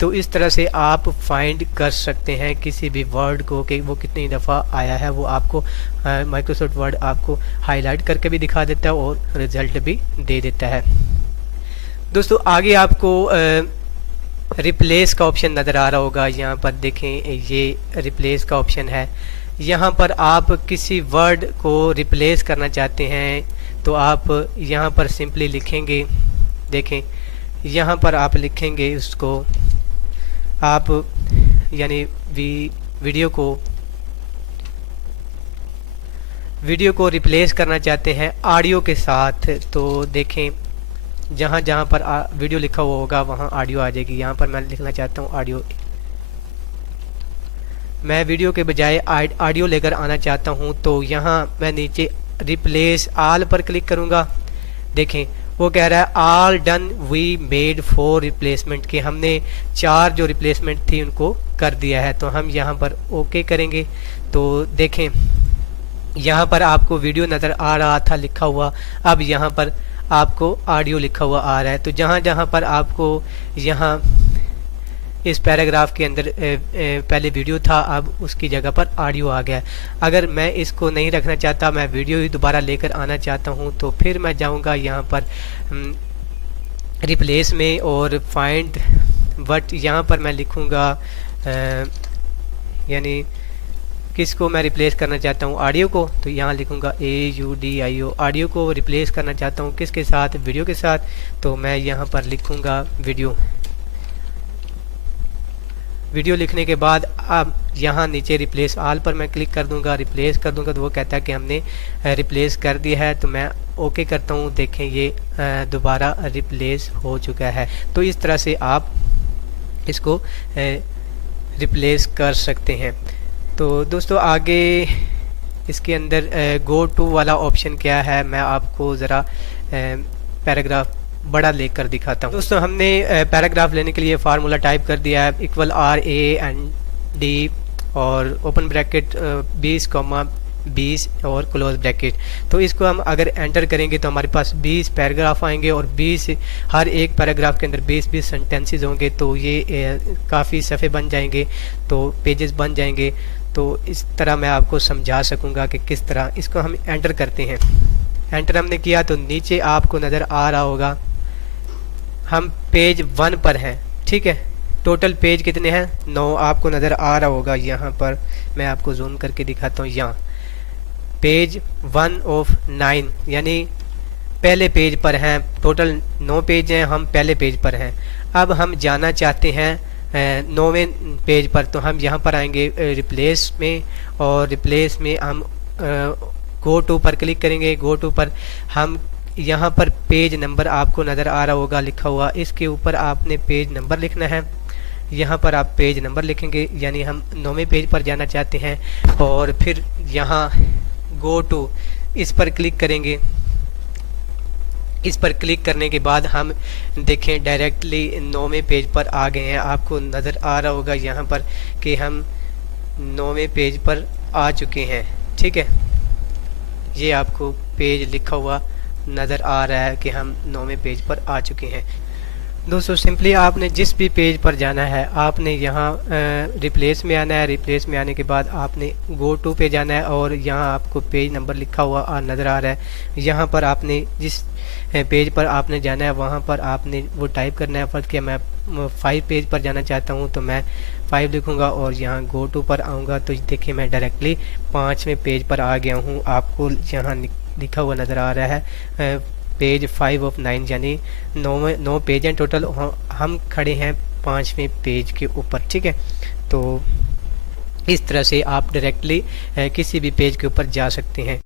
तो इस तरह से आप फाइंड कर सकते हैं किसी भी वर्ड को कि वो कितनी दफ़ा आया है। वो आपको माइक्रोसॉफ्ट वर्ड आपको हाईलाइट करके भी दिखा देता है और रिज़ल्ट भी दे देता है। दोस्तों आगे आपको रिप्लेस का ऑप्शन नज़र आ रहा होगा। यहाँ पर देखें ये रिप्लेस का ऑप्शन है। यहाँ पर आप किसी वर्ड को रिप्लेस करना चाहते हैं तो आप यहाँ पर सिंपली लिखेंगे। देखें यहाँ पर आप लिखेंगे उसको, आप यानी वीडियो को रिप्लेस करना चाहते हैं ऑडियो के साथ। तो देखें जहाँ जहाँ पर वीडियो लिखा हुआ होगा वहाँ ऑडियो आ जाएगी। यहाँ पर मैं लिखना चाहता हूँ ऑडियो, मैं वीडियो के बजाय ऑडियो लेकर आना चाहता हूँ। तो यहाँ मैं नीचे रिप्लेस ऑल पर क्लिक करूँगा। देखें वो कह रहा है all done we made for replacement, कि हमने 4 जो रिप्लेसमेंट थी उनको कर दिया है। तो हम यहाँ पर ओके करेंगे। तो देखें यहाँ पर आपको वीडियो नज़र आ रहा था लिखा हुआ, अब यहाँ पर आपको ऑडियो लिखा हुआ आ रहा है। तो जहाँ जहाँ पर आपको यहाँ इस पैराग्राफ के अंदर पहले वीडियो था, अब उसकी जगह पर ऑडियो आ गया। अगर मैं इसको नहीं रखना चाहता, मैं वीडियो ही दोबारा लेकर आना चाहता हूँ, तो फिर मैं जाऊँगा यहाँ पर रिप्लेस में और फाइंड बट यहाँ पर मैं लिखूँगा यानी किसको मैं रिप्लेस करना चाहता हूँ, ऑडियो को। तो यहाँ लिखूँगा AUDIO, ऑडियो को रिप्लेस करना चाहता हूँ किसके साथ, वीडियो के साथ। तो मैं यहाँ पर लिखूँगा वीडियो लिखने के बाद अब यहाँ नीचे रिप्लेस ऑल पर मैं क्लिक कर दूंगा, रिप्लेस कर दूंगा। तो वो कहता है कि हमने रिप्लेस कर दिया है। तो मैं ओके करता हूँ। देखें ये दोबारा रिप्लेस हो चुका है। तो इस तरह से आप इसको रिप्लेस कर सकते हैं। तो दोस्तों आगे इसके अंदर गो टू वाला ऑप्शन क्या है, मैं आपको ज़रा पैराग्राफ बड़ा लेकर दिखाता हूँ। दोस्तों हमने पैराग्राफ लेने के लिए फार्मूला टाइप कर दिया है, इक्वल RAND और ओपन ब्रैकेट 20,20 और क्लोज ब्रैकेट। तो इसको हम अगर एंटर करेंगे तो हमारे पास 20 पैराग्राफ आएंगे और 20 हर एक पैराग्राफ के अंदर 20-20 सेंटेंसेस होंगे। तो ये काफ़ी सफ़े बन जाएंगे, तो पेजेस बन जाएंगे। तो इस तरह मैं आपको समझा सकूँगा कि किस तरह इसको हम एंटर करते हैं। एंटर हमने किया तो नीचे आपको नज़र आ रहा होगा हम पेज 1 पर हैं, ठीक है। टोटल पेज कितने हैं, 9 आपको नज़र आ रहा होगा। यहाँ पर मैं आपको जूम करके दिखाता हूँ। यहाँ पेज 1 ऑफ 9 यानी पहले पेज पर हैं। टोटल 9 पेज हैं, हम पहले पेज पर हैं। अब हम जाना चाहते हैं 9वें पेज पर। तो हम यहाँ पर आएंगे रिप्लेस में और रिप्लेस में हम गो टू पर क्लिक करेंगे। गो टू पर हम यहाँ पर पेज नंबर आपको नज़र आ रहा होगा लिखा हुआ, इसके ऊपर आपने पेज नंबर लिखना है। यहाँ पर आप पेज नंबर लिखेंगे यानी हम 9वें पेज पर जाना चाहते हैं। और फिर यहाँ गो टू इस पर क्लिक करेंगे। इस पर क्लिक करने के बाद हम देखें डायरेक्टली 9वें पेज पर आ गए हैं। आपको नज़र आ रहा होगा यहाँ पर कि हम 9वें पेज पर आ चुके हैं, ठीक है। ये आपको पेज लिखा हुआ नज़र आ रहा है कि हम 9वें पेज पर आ चुके हैं। दोस्तों सिंपली आपने जिस भी पेज पर जाना है आपने यहाँ रिप्लेस में आना है। रिप्लेस में आने के बाद आपने गो टू पे जाना है और यहाँ आपको पेज नंबर लिखा हुआ नज़र आ रहा है। यहाँ पर आपने जिस पेज पर आपने जाना है वहाँ पर आपने वो टाइप करना है। फर्स्ट कि मैं 5 पेज पर जाना चाहता हूँ तो मैं 5 लिखूँगा और यहाँ गो टू पर आऊँगा। तो देखिए मैं डायरेक्टली 5वें पेज पर आ गया हूँ। आपको यहाँ लिखा हुआ नज़र आ रहा है पेज 5 ऑफ 9 यानी 9 पेज हैं टोटल। हम खड़े हैं 5वें पेज के ऊपर, ठीक है। तो इस तरह से आप डायरेक्टली किसी भी पेज के ऊपर जा सकते हैं।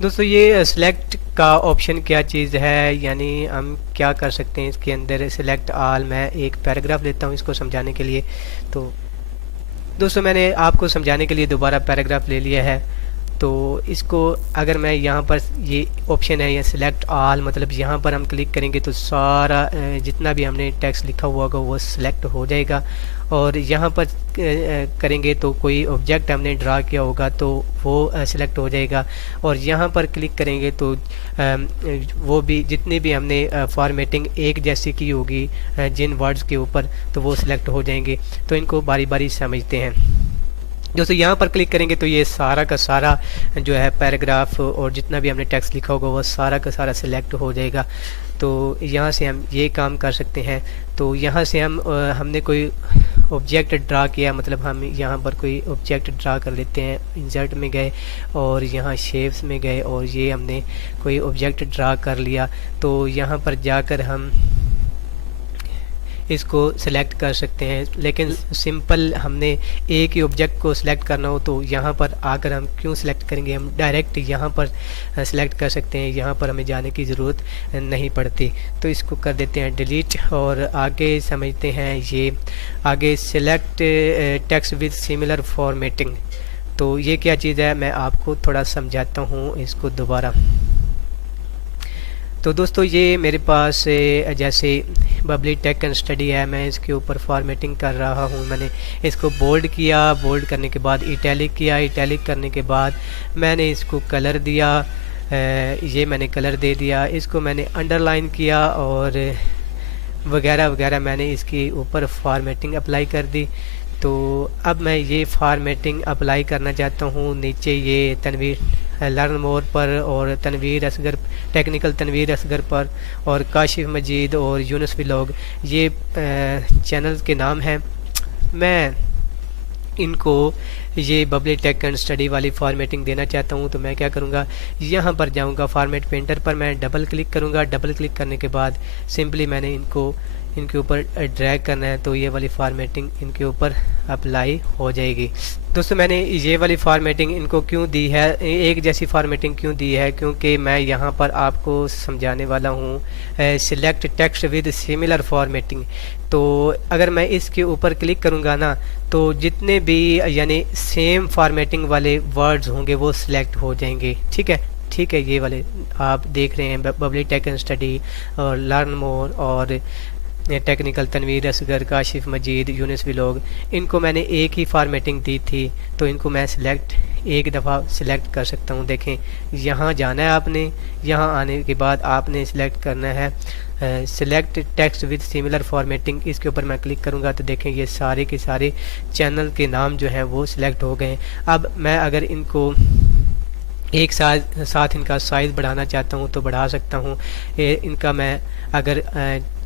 दोस्तों ये सिलेक्ट का ऑप्शन क्या चीज़ है, यानी हम क्या कर सकते हैं इसके अंदर। सिलेक्ट ऑल, मैं एक पैराग्राफ लेता हूँ इसको समझाने के लिए। तो दोस्तों मैंने आपको समझाने के लिए दोबारा पैराग्राफ ले लिया है। तो इसको अगर मैं यहाँ पर, ये ऑप्शन है ये सिलेक्ट ऑल, मतलब यहाँ पर हम क्लिक करेंगे तो सारा जितना भी हमने टेक्स्ट लिखा हुआ होगा वो सिलेक्ट हो जाएगा। और यहाँ पर करेंगे तो कोई ऑब्जेक्ट हमने ड्रा किया होगा तो वो सिलेक्ट हो जाएगा। और यहाँ पर क्लिक करेंगे तो वो भी जितनी भी हमने फॉर्मेटिंग एक जैसी की होगी जिन वर्ड्स के ऊपर, तो वो सिलेक्ट हो जाएंगे। तो इनको बारी बारी समझते हैं। दोस्तों यहाँ पर क्लिक करेंगे तो ये सारा का सारा जो है पैराग्राफ और जितना भी हमने टेक्स्ट लिखा होगा वो सारा का सारा सिलेक्ट हो जाएगा। तो यहाँ से हम ये काम कर सकते हैं। तो यहाँ से हमने कोई ऑब्जेक्ट ड्रा किया, मतलब हम यहाँ पर कोई ऑब्जेक्ट ड्रा कर लेते हैं। इंसर्ट में गए और यहाँ शेप्स में गए और ये हमने कोई ऑब्जेक्ट ड्रा कर लिया। तो यहाँ पर जाकर हम इसको सिलेक्ट कर सकते हैं। लेकिन सिंपल हमने एक ही ऑब्जेक्ट को सिलेक्ट करना हो तो यहाँ पर आकर हम क्यों सिलेक्ट करेंगे, हम डायरेक्ट यहाँ पर सिलेक्ट कर सकते हैं। यहाँ पर हमें जाने की ज़रूरत नहीं पड़ती। तो इसको कर देते हैं डिलीट और आगे समझते हैं। ये आगे select text with similar formatting, तो ये क्या चीज़ है मैं आपको थोड़ा समझाता हूँ इसको दोबारा। तो दोस्तों ये मेरे पास जैसे बबली टेक एंड स्टडी है, मैं इसके ऊपर फॉर्मेटिंग कर रहा हूँ। मैंने इसको बोल्ड किया, बोल्ड करने के बाद इटैलिक किया, इटैलिक करने के बाद मैंने इसको कलर दिया, ये मैंने कलर दे दिया। इसको मैंने अंडरलाइन किया और वगैरह वगैरह मैंने इसके ऊपर फॉर्मेटिंग अप्लाई कर दी। तो अब मैं ये फॉर्मेटिंग अप्लाई करना चाहता हूँ नीचे ये तनवीर लर्न मोर पर और तनवीर असगर, टेक्निकल तनवीर असगर पर और काशिफ मजीद और यूनुस व्लॉग, ये चैनल के नाम हैं। मैं इनको ये बबली टेक एंड स्टडी वाली फॉर्मेटिंग देना चाहता हूँ। तो मैं क्या करूँगा, यहाँ पर जाऊँगा फॉर्मेट पेंटर पर, मैं डबल क्लिक करूँगा। डबल क्लिक करने के बाद सिंपली मैंने इनके ऊपर ड्रैग करना है तो ये वाली फॉर्मेटिंग इनके ऊपर अप्लाई हो जाएगी। दोस्तों मैंने ये वाली फॉर्मेटिंग इनको क्यों दी है, एक जैसी फॉर्मेटिंग क्यों दी है, क्योंकि मैं यहाँ पर आपको समझाने वाला हूँ select text with similar formatting. तो अगर मैं इसके ऊपर क्लिक करूँगा ना तो जितने भी यानी सेम फॉर्मेटिंग वाले वर्ड्स होंगे वो सिलेक्ट हो जाएंगे। ठीक है, ये वाले आप देख रहे हैं बबली टेक एंड स्टडी और लर्न मोर और टेक्निकल तनवीर असगर, काशिफ मजीद, यूनुस व्लॉग, इनको मैंने एक ही फॉर्मेटिंग दी थी तो इनको मैं एक दफ़ा सिलेक्ट कर सकता हूँ। देखें यहाँ जाना है आपने, यहाँ आने के बाद आपने सिलेक्ट करना है select text with similar formatting. इसके ऊपर मैं क्लिक करूँगा तो देखें ये सारे के सारे चैनल के नाम जो हैं वो सिलेक्ट हो गए। अब मैं अगर इनको एक साथ इनका साइज़ बढ़ाना चाहता हूँ तो बढ़ा सकता हूँ। इनका मैं अगर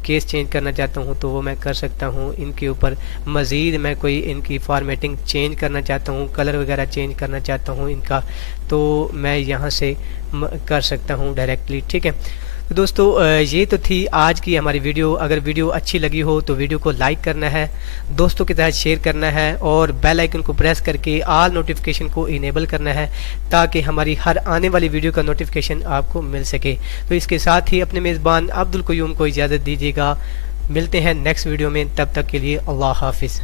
केस चेंज करना चाहता हूँ तो वो मैं कर सकता हूँ। इनके ऊपर मज़ीद मैं कोई इनकी फॉर्मेटिंग चेंज करना चाहता हूँ, कलर वगैरह चेंज करना चाहता हूँ इनका, तो मैं यहाँ से कर सकता हूँ डायरेक्टली। ठीक है, तो दोस्तों ये तो थी आज की हमारी वीडियो। अगर वीडियो अच्छी लगी हो तो वीडियो को लाइक करना है, दोस्तों के साथ शेयर करना है और बेल आइकन को प्रेस करके ऑल नोटिफिकेशन को इनेबल करना है ताकि हमारी हर आने वाली वीडियो का नोटिफिकेशन आपको मिल सके। तो इसके साथ ही अपने मेज़बान अब्दुल क़य्यूम को इजाज़त दीजिएगा। मिलते हैं नेक्स्ट वीडियो में, तब तक के लिए अल्लाह हाफिज़।